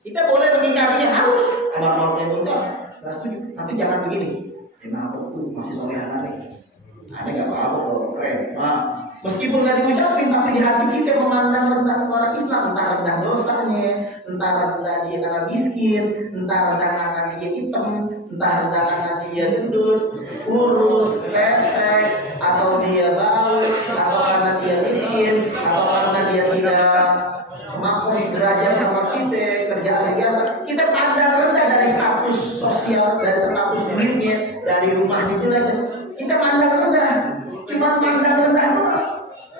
kita boleh mengingkarinya, harus amar ma'ruf nahi munkar, nggak setuju. Tapi jangan begini, mabuk tuh masih solehan nih. Ada nggak mabuk loh, keren. Meskipun nggak diucapin, tapi di hati kita memandang rendah orang Islam, entah rendah dosanya, entah rendah dia karena miskin, entah rendah karena dia hitam, entah rendah karena dia gendut, kurus, pesek, atau dia bau, atau karena dia miskin, atau karena dia tidak semakom sederajat sama kita, kerjaan biasa. Kita pandang rendah dari status sosial, dari status duitnya, dari rumahnya jelek. Kita pandang rendah, cuma pandang rendah doang.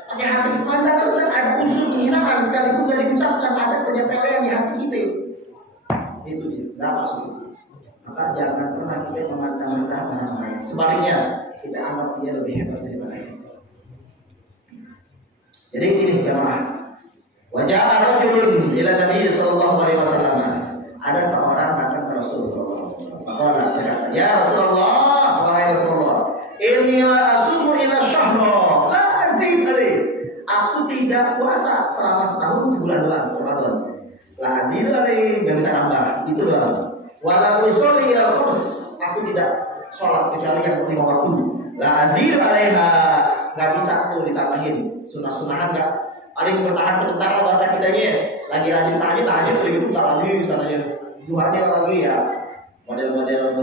Pakai hati pandang rendah, ada unsur penghinaan sekalipun tidak diucapkan, ada penyepelean di hati kita. Itu dia, nggak maksud. Maka jangan pernah kita memandang rendah orang lain. Sebaliknya, kita anggap dia lebih hebat daripada kita. Jadi ini jamaah. Wajah rajulun ila Nabi sallallahu alaihi wasallam. Ada seorang datang ke Rasulullah. Maka berkata, "Ya Rasulullah, wahai Rasulullah, inni la asumu ila syahra, la azim alai." Aku tidak puasa selama setahun sebulan doang, Ramadan. La azim alai, enggak bisa nambah. Itu doang. Wala usolli ila khums, aku tidak sholat kecuali yang 5 waktu. La azir alaiha, nggak bisa tuh ditambahin. Sunah-sunahan nggak. Paling bertahan sebentar lah bahasa kitanya ya. Lagi rajin tahajud begitu nggak lagi misalnya. Duhanya lagi ya. Model-model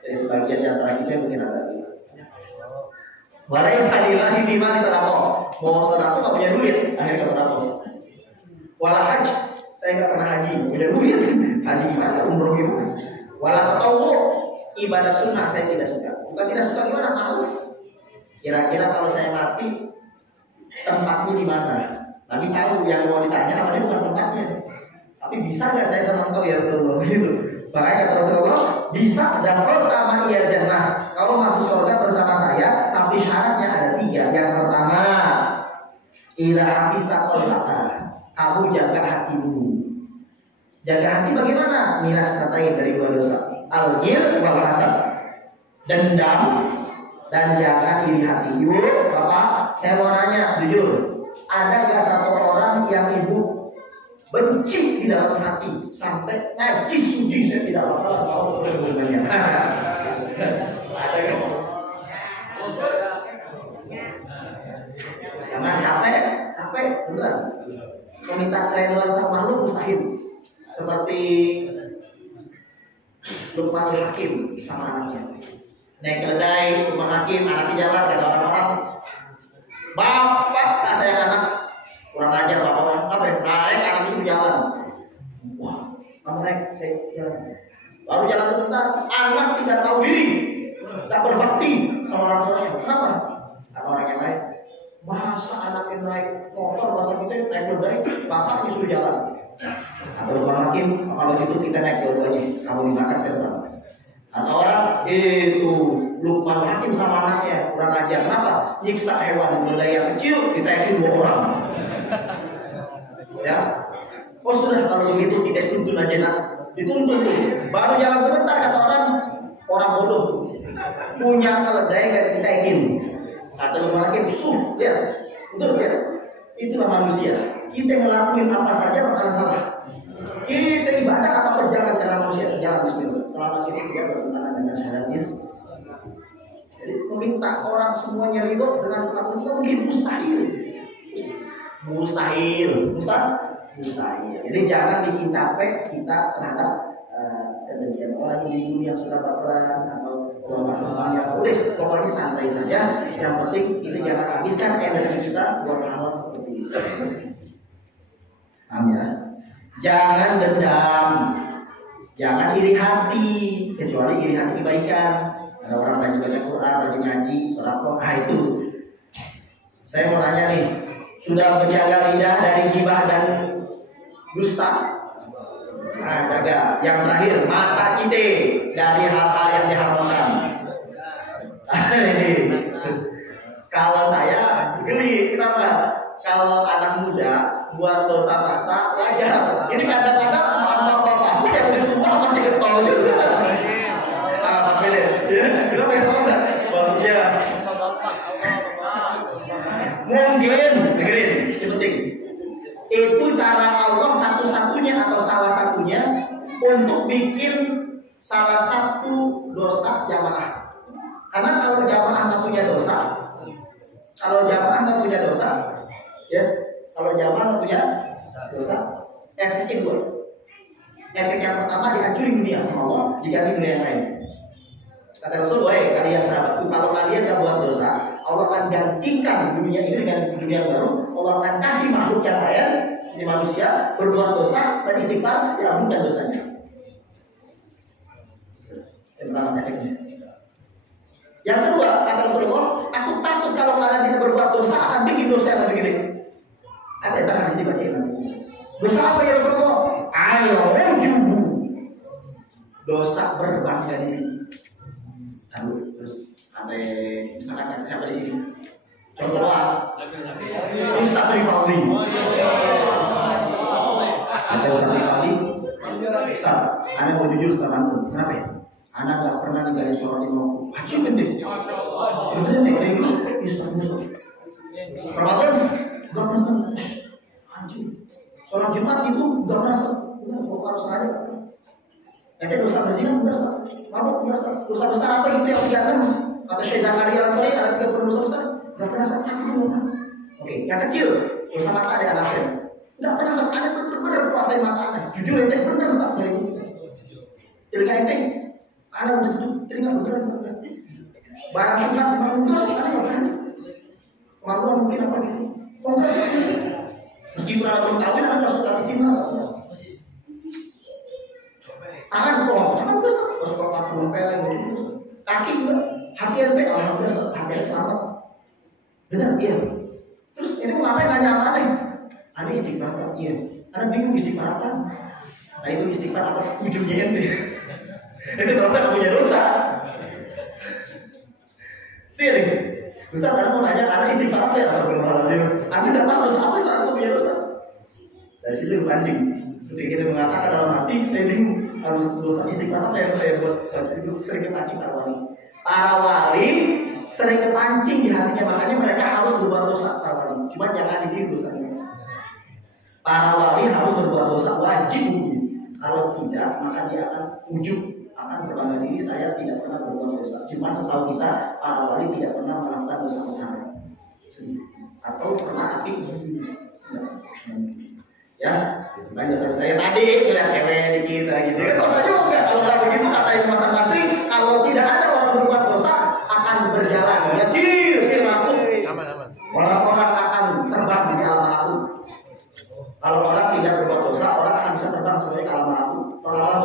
dari sebagian di antara kita yang mungkin ada. Walai salillahi bima sedekah. Mau sedekah nggak punya duit, akhirnya sedekah. Wala haji, saya nggak pernah haji, punya duit. Haji gimana? Umroh gimana? Wala tatawu, ibadah sunnah saya tidak suka. Bukan tidak suka gimana? Males. Kira-kira kalau saya mati, tempatnya di mana? Nabi tahu yang mau ditanya apa dia bukan tempatnya. Tapi bisa nggak saya sama engkau ya Rasulullah gitu? Makanya kata Rasulullah, bisa dan pertama iya jannah. Kau masuk surga bersama saya, tapi syaratnya ada 3. Yang pertama, idza hafizta qalbaka, kamu jaga hatimu. Jaga hati bagaimana? Minas tatain dari 2 dosa. Al-ghil wal hasad. Dendam dan jaga iri hati. Yuk, Bapak, saya mau nanya jujur, ada nggak satu orang yang ibu benci di dalam hati sampai najis suci saya tidak bakal mau berhubungannya? Ada kan? Jangan capek beneran. Meminta keredoan sama makhluk mustahil. Seperti Luqman Hakim sama anaknya. Naik keledai, Luqman Hakim, anaknya jalan, kata orang-orang, bapak tak sayang anak, kurang ajar bapak. Apa? Naik anak itu jalan. Wah, kamu naik, saya jalan. Baru jalan sebentar, anak tidak tahu diri, tak berbakti sama orang tuanya. Kenapa? Kata orang yang lain, masa anaknya naik motor, masa kita naik keledai, bapaknya suruh jalan. Atau Luqman Hakim, kalau gitu kita naik dua-duanya, kamu di belakang saya berang. Atau orang itu Luqman Hakim sama anaknya kurang ajar. Kenapa? Nyiksa hewan keledai yang kecil, kita yakin 2 orang. Ya, oh sudah kalau begitu kita tuntun aja nak, dituntun tuh. Baru jalan sebentar kata orang bodoh punya keledai gak kita yakin. Kata Luqman Hakim, lihat, betul ya. Itulah manusia. Kita ngelakuin apa saja bakalan salah. Kita ibadah atau jangan karena manusia jalan bismillah. Selama kita tidak bertentangan dengan syariat Islam. Jadi meminta orang semuanya ridho dengan perlakuan kita mungkin mustahil. Jadi jangan bikin capek kita terhadap kebencian orang di dunia yang sudah baperan atau orang semuanya. Udah, pokoknya santai saja. Yang penting kita jangan habiskan energi kita buat hal seperti itu. Paham ya? Jangan dendam, jangan iri hati, kecuali iri hati kebaikan. Ada orang rajin baca Quran, rajin ngaji, sedekah, itu. Saya mau nanya nih, sudah menjaga lidah dari gibah dan dusta? Nah, jaga. Yang terakhir, mata kita dari hal-hal yang diharamkan. Ini. Kalau saya geli, kenapa? Kalau anak muda buat dosa mata wajar. Ini kadang-kadang mama-mama yang udah tua masih getol juga. Apa beda? Ya, kenapa itu enggak? Maksudnya mungkin dengerin, ini penting. Itu cara Allah satu-satunya atau salah satunya untuk bikin salah satu dosa jamaah. Karena kalau jamaah nggak punya dosa, ya, kalau jamaah punya dosa, efeknya 2. Efek yang pertama dihancurin dunia sama Allah, diganti dunia yang lain. Kata Rasul, wahai kalian sahabatku, kalau kalian gak buat dosa, Allah akan gantikan dunia ini dengan dunia baru. Allah akan kasih makhluk yang lain seperti manusia berbuat dosa dan istighfar, diampunkan dosanya. Yang pertama efeknya. Yang kedua, kata Rasulullah, aku takut kalau kalian tidak berbuat dosa akan bikin dosa yang lebih gede. Apa yang tadi sini bacain nanti? Dosa apa ya Rasulullah? Al-ujubu. Dosa berbangga diri. Lalu terus ada misalkan siapa di sini? Contoh Ustaz Rifaldi. Ada Ustaz Rifaldi. Ustaz, Anda mau jujur sama antum. Kenapa ya? Anda nggak pernah ninggalin sholat lima waktu. Haji penting. Betul nih dari dulu. Ustaz. Ramadan nggak pernah. Haji. Sholat Jumat itu nggak merasa. Udah harus aja. Nanti dosa berzina enggak Ustaz. Mabuk enggak Ustaz. Dosa besar apa itu yang 36? Kata Syekh Zakaria Al-Ansari ada 30 dosa besar. Enggak pernah sakit dulu. Oke, yang kecil dosa mata ada anak saya. Enggak pernah sakit ada benar-benar kuasai mata anak. Jujur ente benar Ustaz dari itu. Telinga ente anak udah tutup telinga beneran Ustaz. Barang sunat barang enggak Ustaz ada enggak pernah. Kemaluan mungkin apa gitu. Oh enggak Ustaz. Meskipun anak belum kawin anak enggak suka istimewa Ustaz. Tangan enggak suka pakai peleng gitu. Kaki enggak, hati ente alhamdulillah hati selamat. Benar iya. Terus ini mau ngapain nanya apa nih? Ada istighfar tak? Iya. Ada bingung istighfar apa? Nah itu istighfar atas ujungnya ente. Itu dosa gak punya dosa. Iya nih. Ustaz ada mau nanya karena istighfar apa ya? Astagfirullahaladzim. Anda tidak tahu dosa apa Ustaz? Anda punya dosa. Dari situ pancing. Ketika kita mengatakan dalam hati, saya bingung harus dosa istighfar apa yang saya buat. Itu sering kepancing para wali. Para wali sering kepancing di hatinya, makanya mereka harus berbuat dosa para wali. Cuma jangan ditiru dosanya. Para wali harus berbuat dosa wajib. Kalau tidak, maka dia akan ujub, akan berbangga diri saya tidak pernah berbuat dosa. Cuma setahu kita para wali tidak pernah melakukan dosa besar atau pernah api. Ya, banyak dosa saya tadi ngeliat cewek dikit gitu. Dosa juga kalau nggak begitu kata Imam Hasan Basri, kalau tidak ada orang berbuat dosa akan berjalan. Ya firmanku. Orang-orang akan terbang di alam malakut. Kalau orang tidak berbuat dosa, orang akan bisa terbang sebagai alam malakut. Orang-orang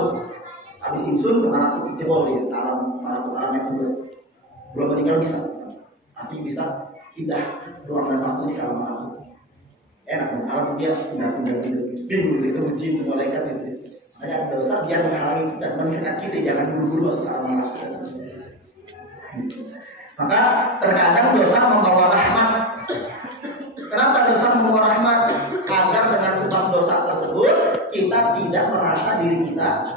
habis insun ke malakut itu boleh alam malakut alam yang kedua. Belum meninggal bisa. Artinya bisa pindah ruang dan waktu di alam malakut. Enak kan, kalau dia pindah-pindah gitu, bingung itu jin malaikat itu. Makanya dosa biar menghalangi kita, mensekat kita, jangan buru-buru masuk ke alam malakut. Maka terkadang dosa membawa rahmat. Kenapa dosa membawa rahmat? Agar dengan sebab dosa tersebut kita tidak merasa diri kita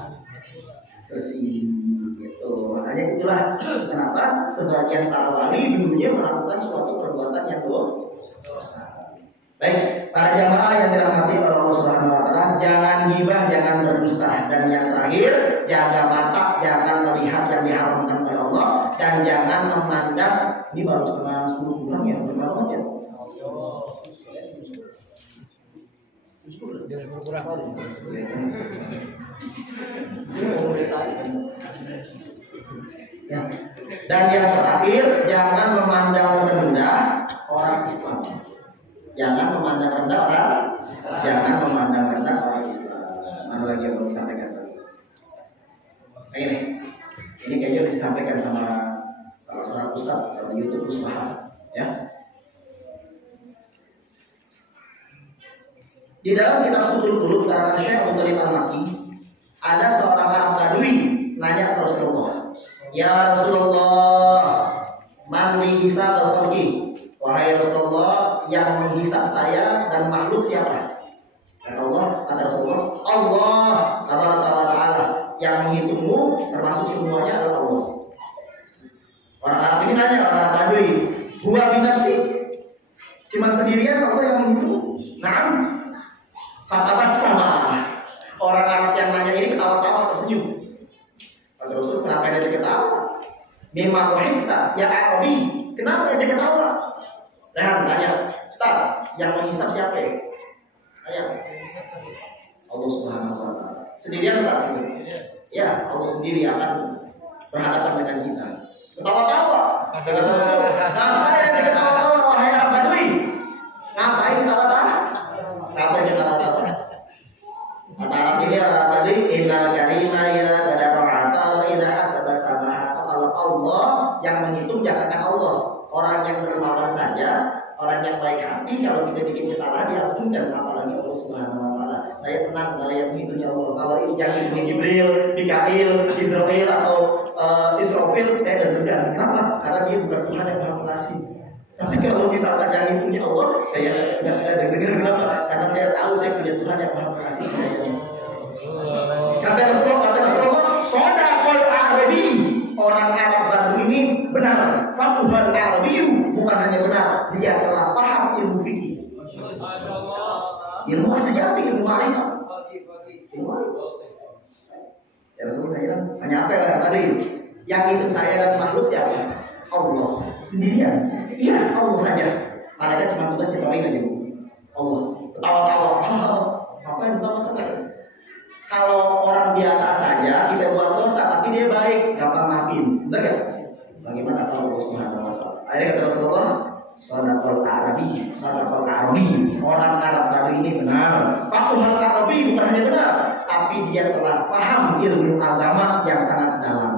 bersih. Gitu. Makanya itulah kenapa sebagian para wali dulunya melakukan suatu perbuatan yang dosa. Baik, para jamaah yang dirahmati oleh Allah Subhanahu wa taala, jangan ghibah, jangan berdusta, dan yang terakhir, jaga mata, jangan melihat yang diharamkan oleh Allah, dan jangan memandang. Ini baru setengah 10 bulan ya, berapa banget ya? Ya. Dan yang terakhir, jangan memandang rendah orang Islam. Jangan memandang rendah orang, jangan memandang rendah orang Islam. Mana lagi yang mau disampaikan tadi? Ini kayaknya udah disampaikan sama salah seorang ustaz dari YouTube Usmah, ya. Di dalam kitab Futhul Qulub karangan Syekh Abu Thalib Al-Makki, ada seorang Arab Badui nanya ke Rasulullah, "Ya Rasulullah, man li hisab al-khalqi?" Wahai Rasulullah, yang menghisap saya dan makhluk siapa? Kata Allah, kata Rasulullah, Allah Taala, yang menghitungmu termasuk semuanya adalah Allah. Orang Arab ini nanya, orang Arab Badui, huwa binafsi, cuma sendirian Allah yang menghitung? Naam. Fatabassama. Orang Arab yang nanya ini ketawa-tawa, tersenyum. Kata Rasul, kenapa dia ketawa? Mimma dhahikta ya Arabi, kenapa dia ketawa? Rehan tanya, Ustaz, yang menghisap siapa ya? Tanya, Allah Subhanahu wa taala. Sendirian Ustaz itu? Ya, Allah sendiri akan berhadapan dengan kita. Ketawa-tawa. Ngapain dia ketawa-tawa, wahai Arab Badui? Ngapain ketawa-tawa? Ngapain ketawa-tawa? Kata Arab ini Arab Badui, innal karima idza qadara wa idza hasaba samaha. Kalau Allah yang menghitung jangankan Allah. Orang yang dermawan saja, orang yang baik hati, kalau kita bikin kesalahan diampunkan, apalagi Allah Subhanahu wa taala. Saya tenang kalau yang menghitungnya Allah. Kalau yang menghitungnya Jibril, Mikail, Israfil atau Israfil, saya deg-degan. Kenapa? Karena dia bukan Tuhan yang Maha Pengasih. Tapi kalau misalkan yang menghitungnya Allah, saya nggak deg-degan. Kenapa? Karena saya tahu saya punya Tuhan yang Maha Pengasih. Kata Rasulullah, Shadaqal Arabi. Orang Arab Badui ini benar. Fatuhal Arabiyu, bukan hanya benar, dia telah paham ilmu fikih. Ilmu sejati, ilmu ma'rifat. Ya Rasulullah bilang, hanya apa ya tadi? Yang itu saya dan makhluk siapa? Allah sendirian. Iya, Allah saja. Mereka cuma tugas cetorin aja Bu. Allah ketawa-tawa. Apa yang ketawa-tawa? Kalau orang biasa saja kita buat dosa tapi dia baik, gampang maafin. Benar gak? Bagaimana kalau Allah Subhanahu wa taala? Akhirnya kata Rasulullah, Sadaqal Arabi. Orang Arab baru ini benar. Faqihul Arabi bukan hanya benar, tapi dia telah paham ilmu agama yang sangat dalam.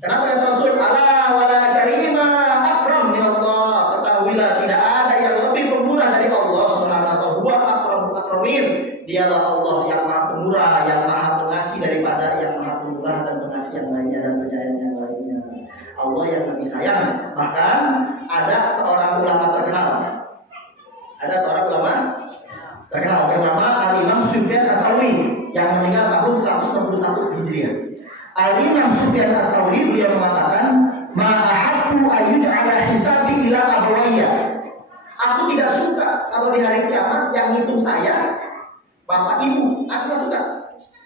Kenapa kata Rasul? Ala wala karima akram min Allah. Ketahuilah tidak ada yang lebih pemurah dari Allah Subhanahu wa taala. Huwa akramul akramin. Dialah Allah yang Maha Pemurah, yang Maha Pengasih daripada yang Maha Pemurah dan Pengasih yang lainnya dan penyayang yang lainnya. Allah yang lebih sayang. Bahkan ada seorang ulama terkenal. Ada seorang ulama terkenal bernama Al-Imam Sufyan As-Tsauri yang meninggal tahun 161 Hijriah. Al-Imam Sufyan As-Tsauri beliau mengatakan, "Ma'ahabbu ayyuj'ala hisabi ila abawayya." Aku tidak suka kalau di hari kiamat yang ngitung saya bapak ibu. Aku tidak suka.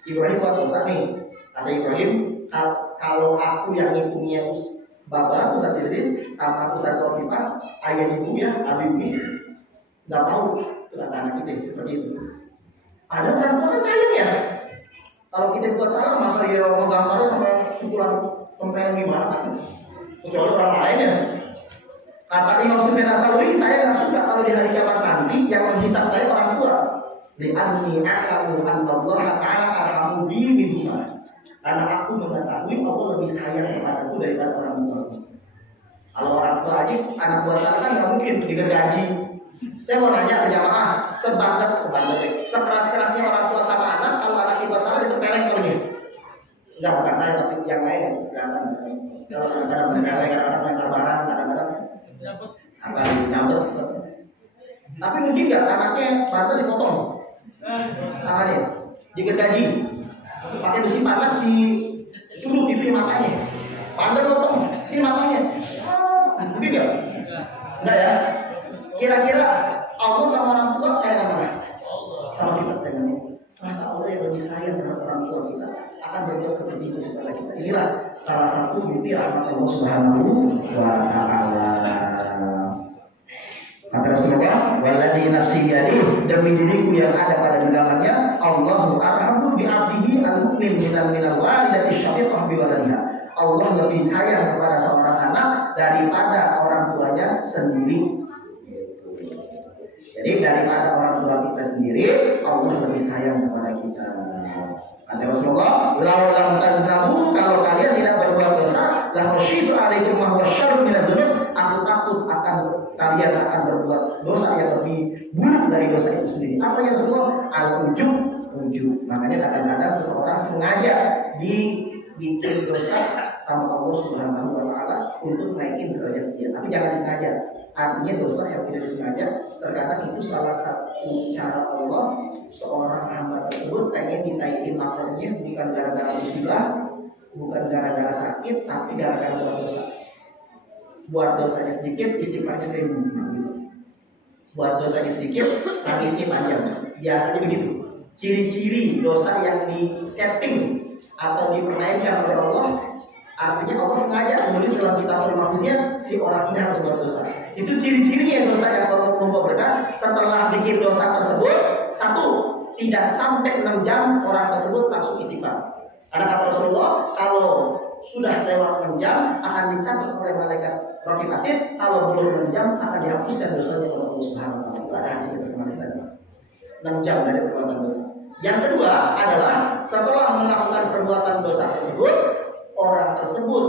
Ibrahim buat dosa nih. Kata Ibrahim, kalau aku yang ngitungnya bapak Ustaz Idris sama Ustaz Taufiqah, ayah ibu ya, abi umi, nggak mau itu kata anak kita seperti itu. Ada orang tua kan sayang ya. Kalau kita buat salah masa dia megang terus sampai pukulan sampai gimana kan? Kecuali orang lain ya. Kata Imam Sufyan As-Tsauri, saya nggak suka kalau di hari kiamat nanti yang menghisap saya orang tua. Li'anni a'lamu anna Allah ta'ala arhamu bi minhuma. Karena aku mengetahui Allah lebih sayang kepadaku daripada orang tua. Kalau orang tua aja, anak buah saya kan nggak mungkin digergaji. Saya mau nanya ke jamaah, sekeras-kerasnya orang tua sama anak, kalau anak ibu salah ditempeleng palingnya. Enggak, bukan saya, tapi yang lain kelihatan. Kalau kadang-kadang menempeleng, kadang-kadang melempar barang, kadang-kadang nyambut. Tapi mungkin nggak anaknya bantal dipotong, tangannya digergaji, pakai besi panas disuruh pipi matanya, pandai potong sini matanya. Mungkin nggak? Enggak ya? Kira-kira Allah sama orang tua sayang mana? Sama kita sayang. Masa Allah yang lebih sayang terhadap orang tua kita akan berbuat seperti itu kepada kita. Inilah salah satu bukti rahmat Allah Subhanahu wa taala. Kata Rasulullah, "Walladzi nafsi biyadihi," demi diriku yang ada pada genggamannya, Allahu arhamu bi 'abdihi al-mu'min minal walidati syafiqah bi waladiha. Allah lebih sayang kepada seorang anak daripada orang tuanya sendiri. Jadi daripada orang tua kita sendiri, Allah lebih sayang kepada kita. Kata Rasulullah, "Laulam taznabu," kalau kalian tidak berbuat dosa, la khasyitu 'alaikum ma huwa syarrun minadz-dzunub, aku takut kalian akan berbuat dosa yang lebih buruk dari dosa itu sendiri. Apa yang semua? Al-ujub. Makanya kadang-kadang seseorang sengaja dibikin dosa sama Allah Subhanahu wa taala untuk naikin derajat dia, tapi jangan disengaja. Artinya dosa yang tidak disengaja terkadang itu salah satu cara Allah seorang hamba tersebut pengen dinaikin makamnya bukan gara-gara musibah, bukan gara-gara sakit, tapi gara-gara buat dosa. Buat dosanya sedikit, istighfar 1000. Buat dosanya sedikit, nangisnya panjang. Biasanya begitu. Ciri-ciri dosa yang di-setting atau dipermainkan oleh Allah, artinya Allah sengaja menulis dalam kitab mahfuznya si orang ini harus buat dosa. Itu ciri-cirinya dosa yang Allah membawa berkah. Setelah bikin dosa tersebut, satu, tidak sampai 6 jam orang tersebut langsung istighfar. Karena kata Rasulullah, kalau sudah lewat 6 jam akan dicatat oleh malaikat Raqib Atid, kalau belum 6 jam akan dihapuskan dosanya oleh Allah Subhanahu wa taala. Itu ada hasil terkemaksiatan. 6 jam dari perbuatan dosa. Yang kedua adalah setelah melakukan perbuatan dosa tersebut, orang tersebut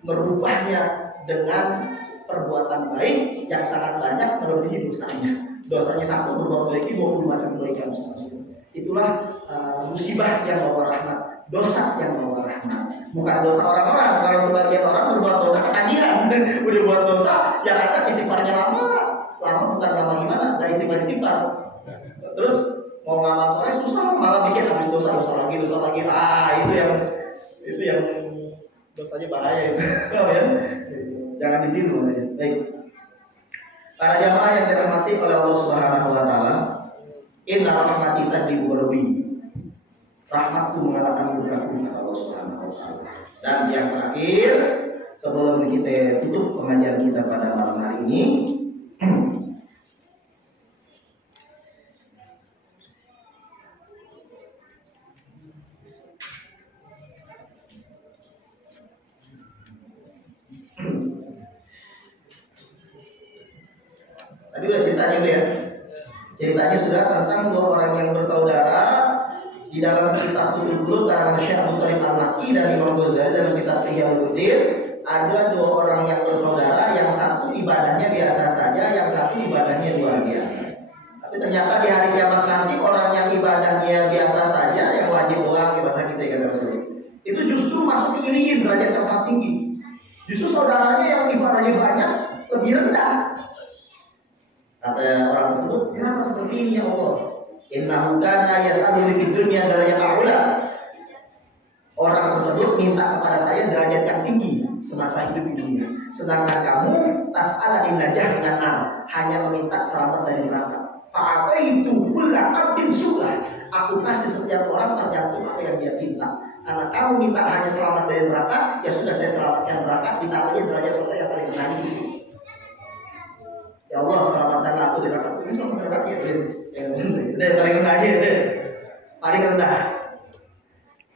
merubahnya dengan perbuatan baik yang sangat banyak melebihi dosanya. Dosanya satu berbuat baik 20 kebaikan. Itulah musibah yang membawa rahmat, dosa yang membawa rahmat. Bukan dosa orang-orang. Kalau sebagian orang berbuat dosa ketagihan, udah buat dosa, yang ada istighfarnya lama bukan lama gimana? Nggak istighfar. Terus mau ngamal sore susah, malah bikin habis dosa lagi. Itu yang dosanya bahaya itu. Ya? Jangan ditiru aja. Baik. Para jamaah yang dirahmati oleh Allah Subhanahu wa taala, inna rahmati tahdi qulubi. rahmatku mengalahkan murkaku, kata Allah Subhanahu wa taala. Dan yang terakhir, sebelum kita tutup pengajian kita pada malam hari ini, tadi udah ceritanya udah ya. Ceritanya sudah tentang dua orang yang bersaudara di dalam kitab Tutul Qulub karangan Syekh Abdul Talib Al-Makki dan Imam Ghazali dalam kitab Ihya Ulumuddin. Ada dua orang yang bersaudara, yang satu ibadahnya biasa saja, yang satu ibadahnya luar biasa. Tapi ternyata di hari kiamat nanti orang yang ibadahnya biasa saja, yang wajib doang di bahasa kita kata Rasulullah, itu justru masuk iliin derajat yang sangat tinggi. Justru saudaranya yang ibadahnya banyak lebih rendah. Kata orang tersebut, kenapa seperti ini ya Allah? Innahu kana yas'alu fid dunya darajat a'la. Orang tersebut minta kepada saya derajat yang tinggi semasa hidup di dunia. Sedangkan kamu tas'ala najah minan nar, hanya meminta selamat dari neraka. Fa'ataitu kullu 'abdin su'lah. Aku kasih setiap orang tergantung apa yang dia minta. Karena kamu minta hanya selamat dari neraka, ya sudah saya selamatkan neraka, ditambahnya derajat surga yang paling rendah ini. Ya Allah, selamatkanlah aku dari neraka. Ini cuma neraka ya, dari paling rendah aja itu. Paling rendah.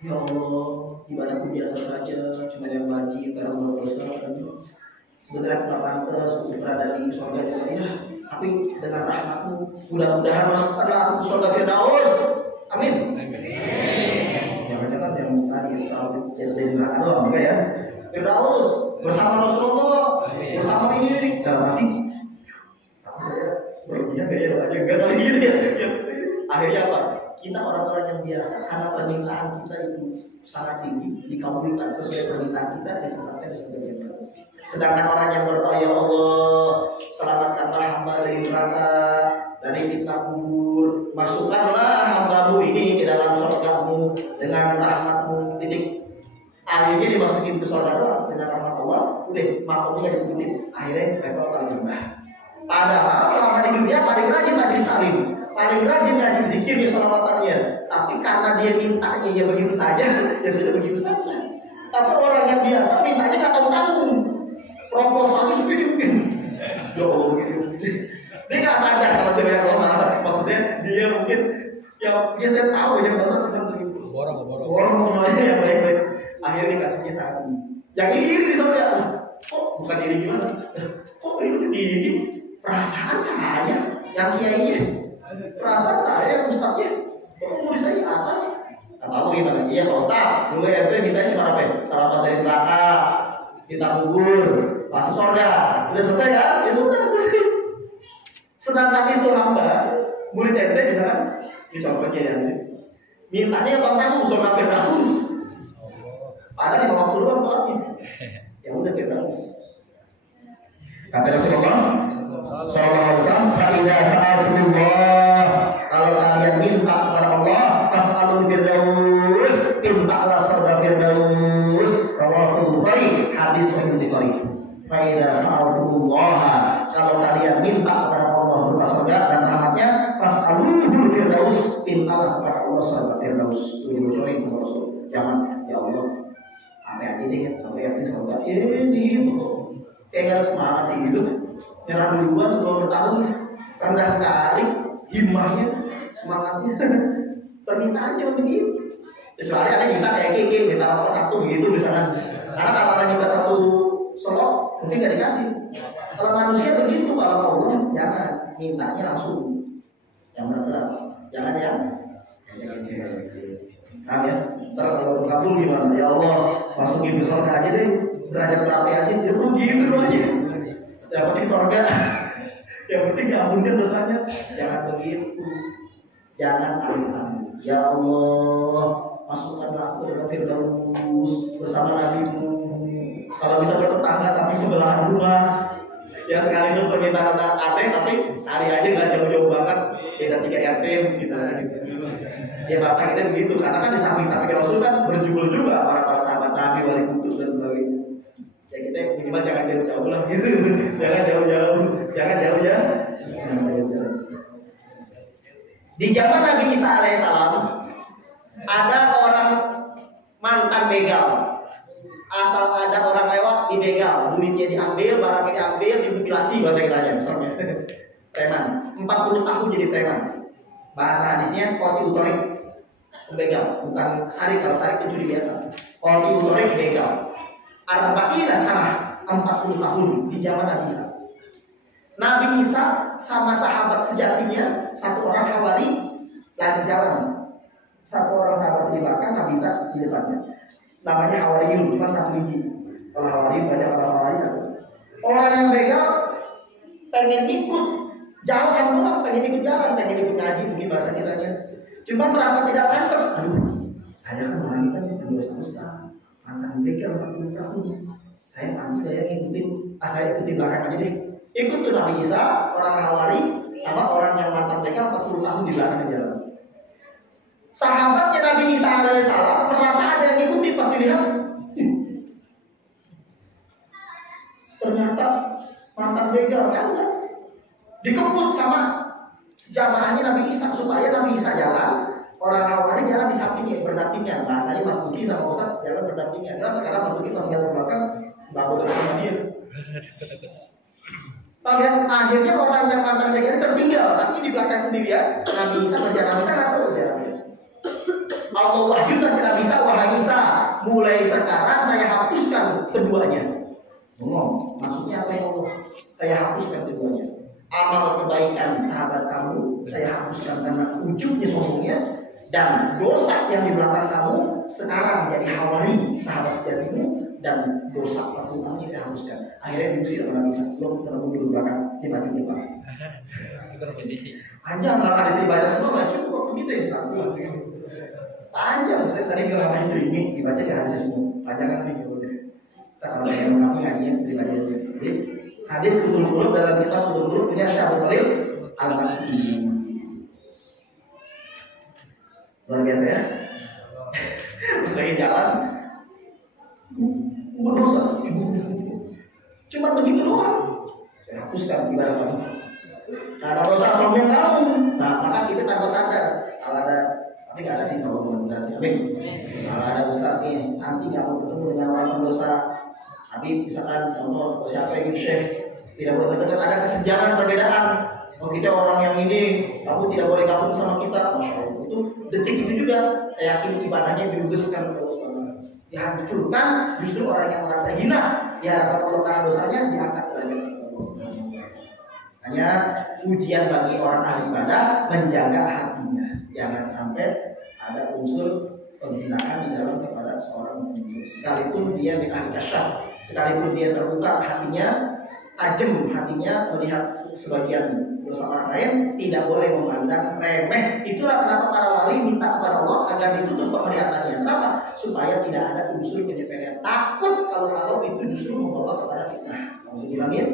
Ya Allah, ibadahku biasa saja, cuma yang wajib karena Allah dosa. Sebenarnya aku tak pantas untuk berada di surga ya. Tapi dengan rahmatmu, mudah-mudahan masukkanlah aku ke surga Firdaus. Amin. Jangan-jangan yang tadi sahabat dari neraka doang, enggak ya? Firdaus bersama Rasulullah, bersama ini dalam hati. Saya berlebihan gaya aja enggak kali gitu ya. Akhirnya apa? Kita orang-orang yang biasa karena permintaan kita itu sangat tinggi, dikabulkan sesuai permintaan kita dan ditetapkan sebagai bagus. Sedangkan orang yang berdoa, ya Allah, selamatkanlah hamba dari neraka, dari fitnah kubur, masukkanlah hambamu ini ke dalam surgamu dengan rahmatmu. Titik. Akhirnya dimasukin ke surga doang dengan rahmat Allah. Udah, makomnya disebutin. Akhirnya mereka paling rendah. Padahal selama di dunia paling rajin majelis taklim, paling rajin ngaji zikir di sholawatnya. Tapi karena dia mintanya ya begitu saja, ya sudah begitu saja. Tapi orang yang biasa mintanya nggak tahu-tahu, proposalnya segini mungkin. Ya Allah begini. Dia nggak sadar kalau dia proposal. Maksudnya dia mungkin ya saya tahu yang proposal cuma segitu. Borong semuanya yang baik-baik. Akhirnya dikasihnya satu. Yang ini disebutnya, kok bukan ini gimana? Kok ini? Perasaan saya yang kiainya, perasaan saya yang ustadznya, kok mau saya di atas? Apa gimana? Iya Pak Ustadz, dulu ente minta cuma apa? Selamat dari neraka, kita kubur, masuk surga, udah selesai kan? Ya sudah selesai. Sedangkan itu hamba, murid ente misalkan, ini contohnya yang sih, mintanya tahu surga Firdaus, padahal di waktu doang sholatnya, ya udah Firdaus. Kata Rasulullah SAW, "Fa'idha sa'atullah." Kalau kalian minta kepada Allah, fas'alul firdaus, mintalah surga Firdaus. Rawahu Bukhari, hadis sahih Bukhari. Fa'idha sa'atullah, kalau kalian minta kepada Allah berupa surga dan rahmatnya, fas'alul firdaus, mintalah kepada Allah surga Firdaus. Itu dibocorin sama Rasul. Jangan, ya Allah, apa ini sampai ini surga ini kayak gak ada semangat hidup, nyerah duluan sebelum bertahun, rendah sekali himmahnya, semangatnya. Permintaannya begitu. Kecuali ada minta kayak Kiki, minta rokok satu begitu misalkan. Karena kalau ada minta satu selop, mungkin gak dikasih. Kalau manusia begitu, kalau Allah jangan, mintanya langsung. Yang berat-berat, jangan yang kecil-kecil. Paham ya? Soalnya kalau berkabul gimana? Ya Allah, masukin ke surga aja deh. Derajat berapa aja, jauh gitu aja. Yang penting surga, yang penting diampunkan dosanya. Jangan begitu, jangan alih-alih. Ya Allah, masukkanlah aku dalam Firdaus bersama Nabi-Mu. Kalau bisa bertetangga sampai sebelahan rumah. Ya sekali itu permintaan aneh, tapi hari aja nggak jauh-jauh banget. Beda 3 RT kita gitu. Ya bahasa kita begitu, karena kan di samping-samping Rasul kan berjubel juga para sahabat Nabi, wali kutub dan sebagainya. Ya kita minimal jangan jauh-jauh lah gitu. Jangan jauh-jauh. Jangan jauh ya. Di zaman Nabi Isa alaihissalam, Ada orang mantan begal. Asal ada orang lewat dibegal, duitnya diambil, barangnya diambil, dimutilasi bahasa kitanya misalnya. Preman, 40 tahun jadi preman. Bahasa hadisnya qati utorik, begal, bukan sarik. Kalau sarik itu curi biasa. Qati utorik begal. Arba'ina sanah, 40 tahun di zaman Nabi Isa. Nabi Isa sama sahabat sejatinya, satu orang Hawari lagi jalan. Satu orang sahabat di belakang, Nabi Isa di depannya. Namanya Hawariyun, cuma satu biji. Kalau Hawari banyak, kalau Hawari satu. Orang yang begal pengen ikut jalan doang, pengen ikut jalan, pengen ikut ngaji mungkin bahasa kitanya. Cuma merasa tidak pantas. Aduh, saya kan orang ini kan berdosa besar. Mantan begal 40 tahun. Saya pantas saya ikutin belakang aja deh. Ikut tuh Nabi Isa, orang Hawari, sama orang yang mantan begal 40 tahun di belakang jalan. Sahabatnya Nabi Isa alaihissalam merasa ada yang ikutin, pas dilihat ternyata mantan begal kan dikebut sama jamaahnya Nabi Isa supaya Nabi Isa jalan, orang Hawari jalan di sampingnya berdampingan. Bahasanya Mas Duki sama Ustaz jalan berdampingan. Kenapa? Karena Mas Duki pas jalan belakang nggak boleh dekat sama dia. Akhirnya orang yang mantan begal tertinggal, tapi di belakang sendirian Nabi Isa berjalan sangat berjalan. Allah wahyukan ke Nabi Isa, wahai Isa, mulai sekarang saya hapuskan keduanya. Maksudnya apa ya Allah? Saya hapuskan keduanya. Amal kebaikan sahabat kamu saya hapuskan karena ujungnya sombongnya, dan dosa yang di belakang kamu sekarang jadi Hawari sahabat sejatimu, dan dosa perbuatannya saya hapuskan. Akhirnya diusir oleh Nabi Isa. Lo pernah mundur belakang di mati depan. Itu posisi. Panjang lah hadis dibaca semua nggak cukup begitu ya satu. Panjang, saya tadi bilang sama istri ini dibaca di hadis semua. Panjang kan nih gitu. Kita kalau yang kami ngajinya dibaca aja. Jadi hadis kutul dalam kitab kutul ini ada Abu Thalib Al-Makki. Luar biasa ya. Masukin jalan. Berdosa. Cuma begitu doang. Saya hapuskan ibadah kamu. Karena dosa sombong kamu. Nah, maka kita tanpa sadar kalau ada, tapi nggak ada sih sombong sih. Amin. Kalau ada ustaz nih, nanti nggak mau ketemu dengan orang berdosa. Tapi misalkan contoh siapa yang syekh tidak boleh dekat, ada kesenjangan perbedaan. Oh kita orang yang ini, kamu tidak boleh gabung sama kita. Masya Allah. Itu detik itu juga saya yakin ibadahnya diudeskan ke Allah. Dihancurkan, justru orang yang merasa hina di hadapan Allah karena dosanya diangkat derajat. Hanya ujian bagi orang ahli ibadah menjaga hatinya, jangan sampai ada unsur penghinaan di dalam kepada seorang mukmin. Sekalipun dia ahli kasyaf, sekalipun dia terbuka hatinya, tajam hatinya melihat sebagian dosa orang lain, tidak boleh memandang remeh. Itulah kenapa para wali minta kepada Allah agar ditutup penglihatannya. Kenapa? Supaya tidak ada unsur penyepelean. Takut kalau itu justru membawa kepada fitnah. Maksudnya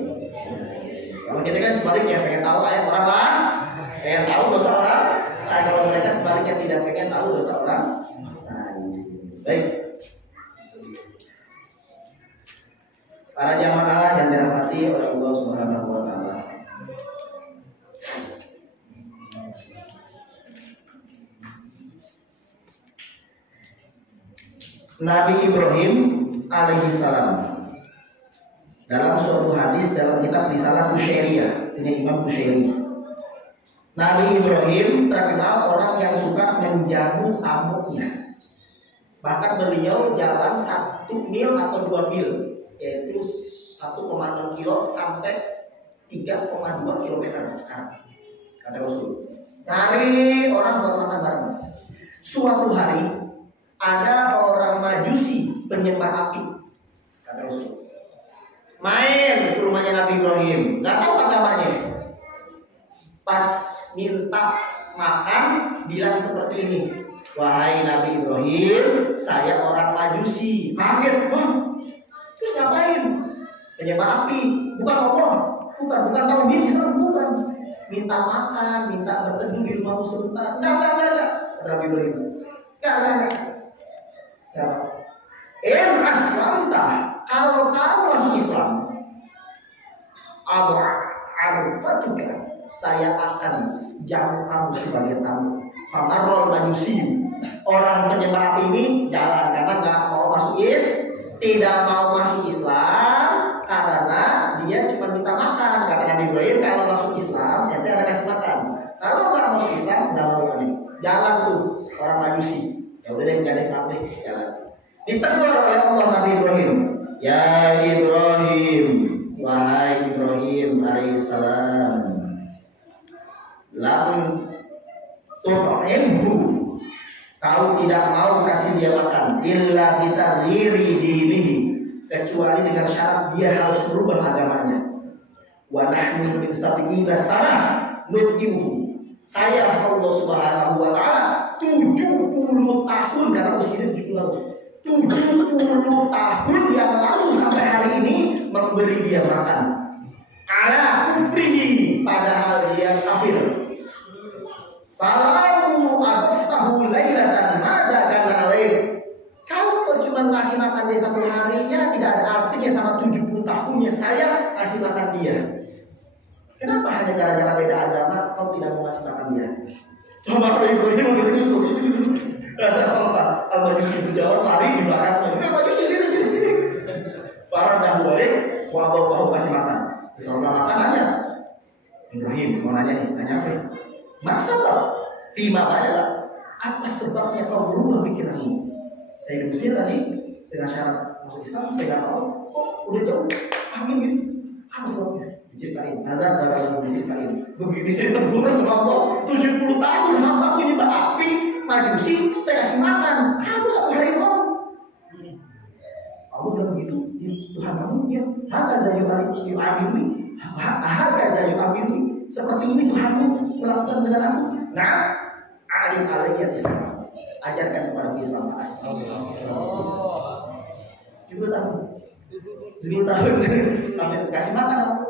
kalau kita kan sebaliknya pengen tahu ayat orang lain, pengen tahu dosa orang. Nah, kalau mereka sebaliknya tidak pengen tahu dosa orang. Nah, baik. Para jamaah yang dirahmati oleh Allah Subhanahu wa taala. Nabi Ibrahim alaihissalam dalam suatu hadis dalam kitab Risalah Kusyairiyah dengan Imam Kusyairi, Nabi Ibrahim terkenal orang yang suka menjamu tamunya. Bahkan beliau jalan 1 mil atau 2 mil, yaitu 1,6 kilo sampai 3,2 kilometer sekarang, kata Rasul. Cari orang buat makan bareng. Suatu hari ada orang Majusi penyembah api, kata Rasul, main ke rumahnya Nabi Ibrahim, nggak tahu agamanya. Pas minta makan bilang seperti ini, wahai Nabi Ibrahim, saya orang Majusi. Kaget, wah, terus ngapain? Penyembah api, bukan Allah, bukan tauhid Islam, bukan. Minta makan, minta berteduh di rumahmu sebentar. Enggak, kata Nabi Ibrahim. Enggak. Aslamta, kalau kamu masuk Islam, saya akan jamu kamu sebagai tamu. Famarrol Majusi, orang penyembah api ini jalan karena nggak mau tidak mau masuk Islam karena dia cuma minta makan. Kata Nabi Ibrahim, kalau masuk Islam nanti ada kasih makan. Kalau nggak masuk Islam nggak mau ini. Jalan tuh orang Majusi. Ya udah deh, nggak ada yang pabrik jalan. Ditegur oleh Allah Nabi Ibrahim. Ya Ibrahim, wahai Ibrahim alaihissalam, lam tut'imhu, kau tidak mau kasih dia makan, illa bitaghyiri dinihi, kecuali dengan syarat dia harus berubah agamanya. Wa nahnu min sab'ina sanah nut'imuhu. Saya Allah Subhanahu wa taala 70 tahun, karena usianya 70 tahun. 70 tahun yang lalu sampai hari ini memberi dia makan. Ala kufrihi, padahal dia kafir. Falau adaftahu lailatan mada kana alaih. Kalau kau cuma ngasih makan dia satu harinya, tidak ada artinya sama 70 tahunnya saya kasih makan dia. Kenapa hanya gara-gara beda agama kau tidak mau kasih makan dia? Maka Ibrahim menyusul itu rasa apa? Al-Majusi berjawab lari di belakangnya. Al-Majusi sini. Para dah boleh, kau kasih makan. Setelah makan nanya, Ibrahim mau nanya nih, nanya apa? Masalah, fima adalah apa sebabnya kau berubah pikiranmu? Saya diusir tadi dengan syarat masuk Islam, saya nggak tahu. Oh, udah jauh, angin gini. Apa sebabnya? Diceritain, nazar darah yang diceritain. Begini saya tegur sama Allah, 70 tahun mama ini api Majusi, saya kasih makan. Kamu satu hari doang. Allah bilang begitu, ya, Tuhan kamu ya, harga dari ini, harga dari ini. Seperti ini Tuhanmu melakukan dengan aku. Nah, alim alaiya Islam, ajarkan kepada Islam. Coba tahu. 2 tahun kasih makan aku.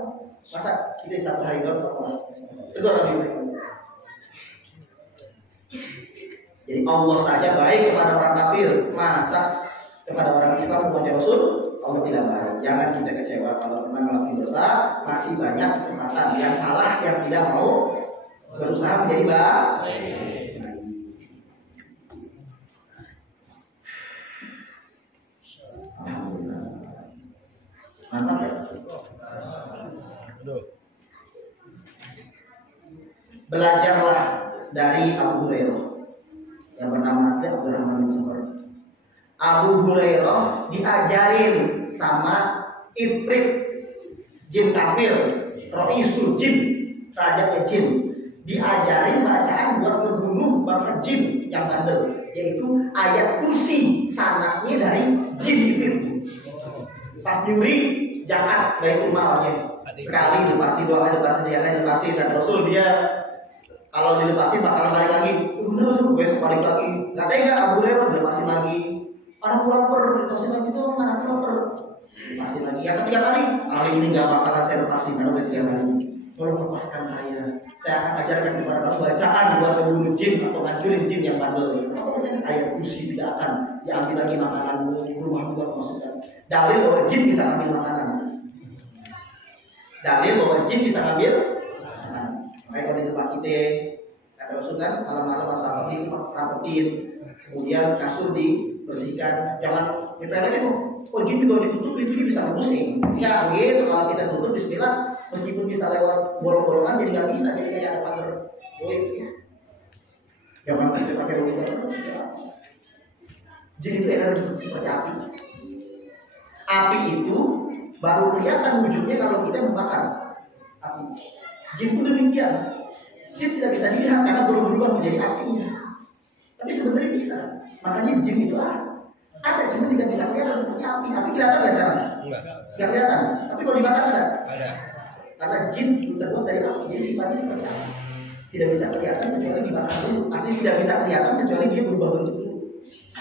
Masa kita satu hari doang kamu tegur Nabi Ibrahim. Jadi Allah saja baik kepada orang kafir, masa kepada orang Islam bukannya Rasul Allah tidak baik. Jangan kita kecewa kalau pernah melakukan dosa, masih banyak kesempatan. Yang salah yang tidak mau berusaha menjadi baik. Mantap ya. Belajarlah dari Abu Hurairah yang bernama asli Abdurrahman bin Sakhar. Abu Hurairah diajarin sama Ifrit, jin kafir, Raisul jin, raja jin, diajarin bacaan buat membunuh bangsa jin yang bandel, yaitu ayat kursi, sanaknya dari jin Ifrit. Pas nyuri jahat Baitul Malnya, sekali dilepasin, 2 kali dilepasin, 3 kali dilepasin, dan Rasul dia kalau dilepasin bakalan balik lagi. Bener, besok balik lagi. Nggak tega Abu Hurairah dilepasin lagi. Anakku lapar, dilepasin lagi tuh, anakku lapar. Lepasin lagi. Yang ketiga kali, hari ini nggak bakalan saya lepasin, karena udah 3 kali. Tolong lepaskan saya. Saya akan ajarkan kepada kamu bacaan buat membunuh jin atau ngancurin jin yang bandel. Ayat kursi tidak akan diambil lagi makananmu, rumahmu buat masukkan. Dalil bahwa jin bisa ambil makanan. Dalil bahwa jin bisa ambil. Makanya kalau di tempat kita kata Rasul kan malam-malam masalah rapetin, kemudian kasur dibersihkan, jangan dipelekin. Oh jin juga ditutup, ini bisa pusing. Ya gitu, kalau kita tutup Bismillah, meskipun bisa lewat bolong-bolongan jadi nggak bisa, jadi kayak ada pagar. Jangan kita pakai bolong-bolongan. Jin itu energi seperti api. Api itu baru kelihatan wujudnya kalau kita membakar api. Jin pun demikian. Jin tidak bisa dilihat karena belum berubah menjadi apinya. Tapi sebenarnya bisa. Makanya jin itu ada, cuma tidak bisa kelihatan seperti api. Api kelihatan nggak sekarang? Enggak kelihatan. Tapi kalau dibakar ada? Ada. Karena jin terbuat dari api, jadi sifatnya seperti api. Tidak bisa kelihatan kecuali dibakar dulu. Artinya tidak bisa kelihatan kecuali dia berubah bentuk dulu.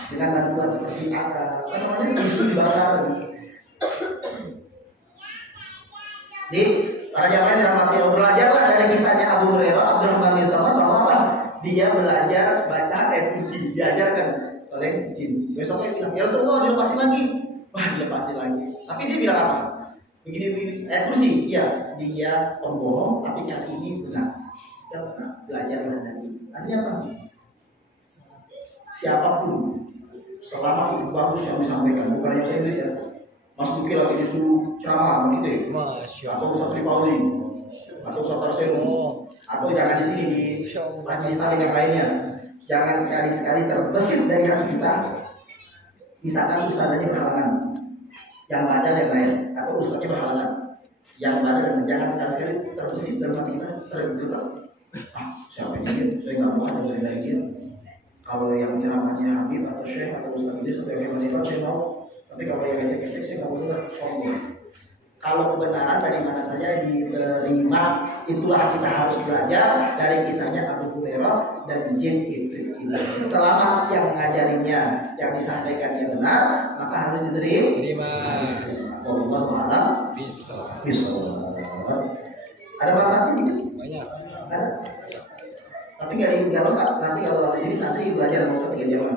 Dengan bantuan seperti apa namanya, justru dibakar. Jadi para jamaah yang dirahmati Allah, belajarlah dari kisahnya Abu Hurairah, Abdurrahman bin Sakhar, bahwa apa? Dia belajar bacaan ayat kursi, diajarkan oleh jin. Besoknya bilang, ya Rasulullah dilepasin lagi. Wah dilepasin lagi. Tapi dia bilang apa? Begini ayat kursi. Iya, dia pembohong, tapi yang ini benar. Dia belajarlah dari. Artinya apa? siapapun selama itu bagus yang disampaikan, bukan yang saya Inggris ya. Mas Duki lagi disuruh ceramah begitu, atau Ustaz Rifauli, atau Ustaz Tarseno, atau jangan di sini di majlis taklim yang lainnya. Jangan sekali-sekali terbesit dari hati kita. Misalkan ustaznya berhalangan, yang ada yang lain, atau ustaznya berhalangan, yang ada dan jangan sekali-sekali terbesit dalam hati kita tergetar. Siapa ini? Saya nggak mau ada dari dia. Kalau yang ceramahnya Habib atau Syekh atau Ustaz Idris atau yang mana saya mau. Tapi kalau yang ngecek-ngecek saya nggak mau dengar sombong. Kalau kebenaran dari mana saja diterima, itulah kita harus belajar dari kisahnya Abu Hurairah dan jin itu. Selama yang ngajarinnya, yang disampaikannya benar, maka harus diterima. Wallahu a'lam bishawab. Ada manfaatnya tidak? Banyak. Ada. Tapi nggak lengkap. Nanti kalau habis ini santri belajar sama Ustaz 3 jam.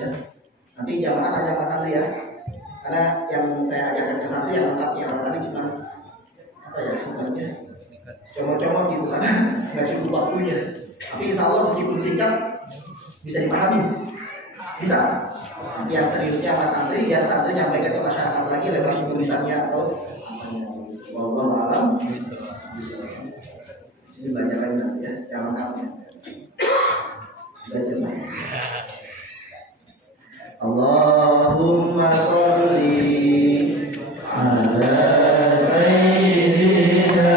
Ya. Nanti jamaah tanya ke santri ya. Karena yang saya ajarkan ke santri yang lengkapnya kalau tadi cuma apa ya? Namanya comot-comot gitu karena nggak cukup waktunya. Tapi insya Allah meskipun singkat bisa dipahami. Bisa. Nanti yang seriusnya Mas santri, biar santri nyampaikan ke masyarakat lagi lewat tulisannya atau wallahu a'lam. Ini belajar lagi nanti ya, yang lengkapnya. Belajar lagi. Allahumma sholli ala sayyidina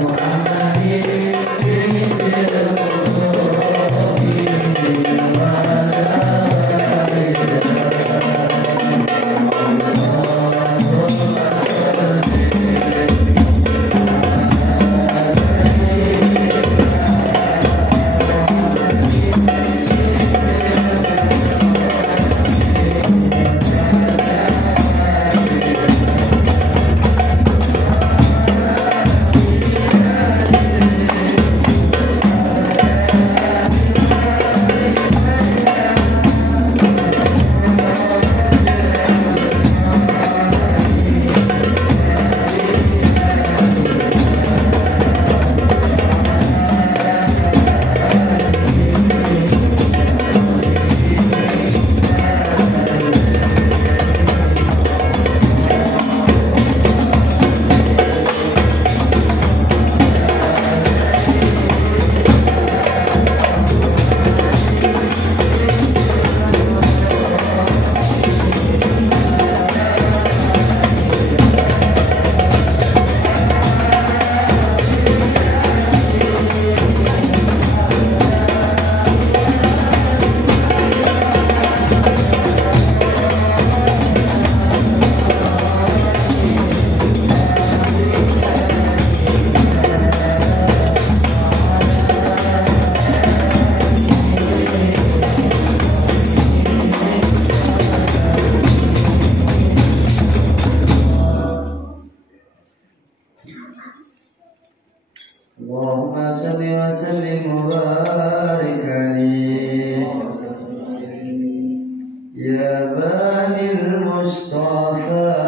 Muhammadin Allahumma salli wa sallim wa barik alaihi ya banil Mustafa.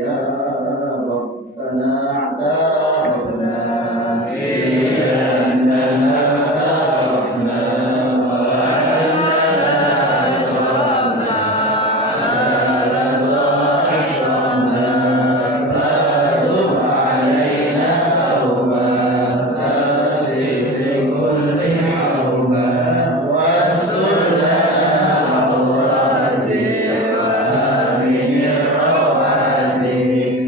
Ya Rabbana a'tarafna bi'annana tarafna wa annana asrafna ala dha'ashna fatub alaina tawbah nasib likulli awbah wastur lana awrati wa amin rawati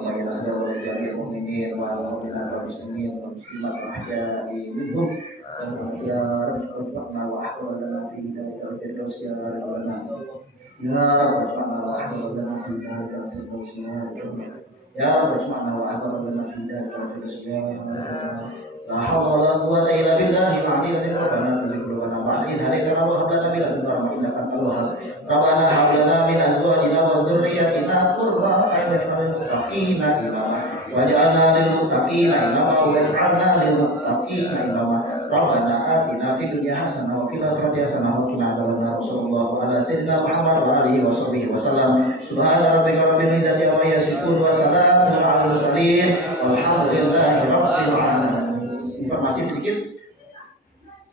warahmatullahi wabarakatuh. Jami'ul mu'minin wal mu'minat wal muslimin wal muslimat wal ahya'i minhum ya rabbana wa ahwalana fi dzalika firdaus ya rabbana ya rabbana wa ahwalana fi dzalika firdaus ya rabbana wa ahwalana fi dzalika firdaus ya rabbana la hawla wa la quwwata illa billahi al-'aliyyil 'azhim. Rabbana tuzigh qulubana ba'da idh hadaytana wa hab lana min ladunka rahmatan innaka antal wahhab. Rabbana hab lana min azwajina wa dhurriyyatina qurrata a'yunin waj'alna lil muttaqina imama waj'alna lil muttaqina imama waj'alna lil muttaqina imama. Rabbana atina fid dunya hasanah wa fil akhirati hasanah wa qina adzabannar. Sallallahu ala sayyidina Muhammad wa alihi wa sahbihi wasallam. Subhana rabbika rabbil izzati amma yasifun wa salamun 'alal mursalin walhamdulillahi rabbil alamin. Informasi sedikit,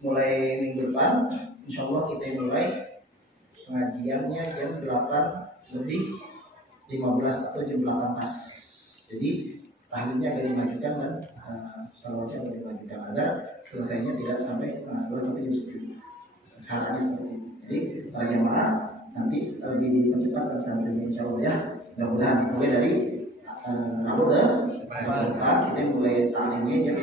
mulai minggu depan insya Allah kita mulai pengajiannya jam 8:15 atau jam 8 pas. Jadi tahlinya agak dimajukan dan salawatnya agak dimajukan agar selesainya tidak sampai setengah 11 sampai jam 7. Caranya seperti itu. Jadi para jemaah nanti lebih dipercepat dan sampai insya Allah ya. Mudah-mudahan mulai dari Rabu dan depan kita mulai tahlinya jam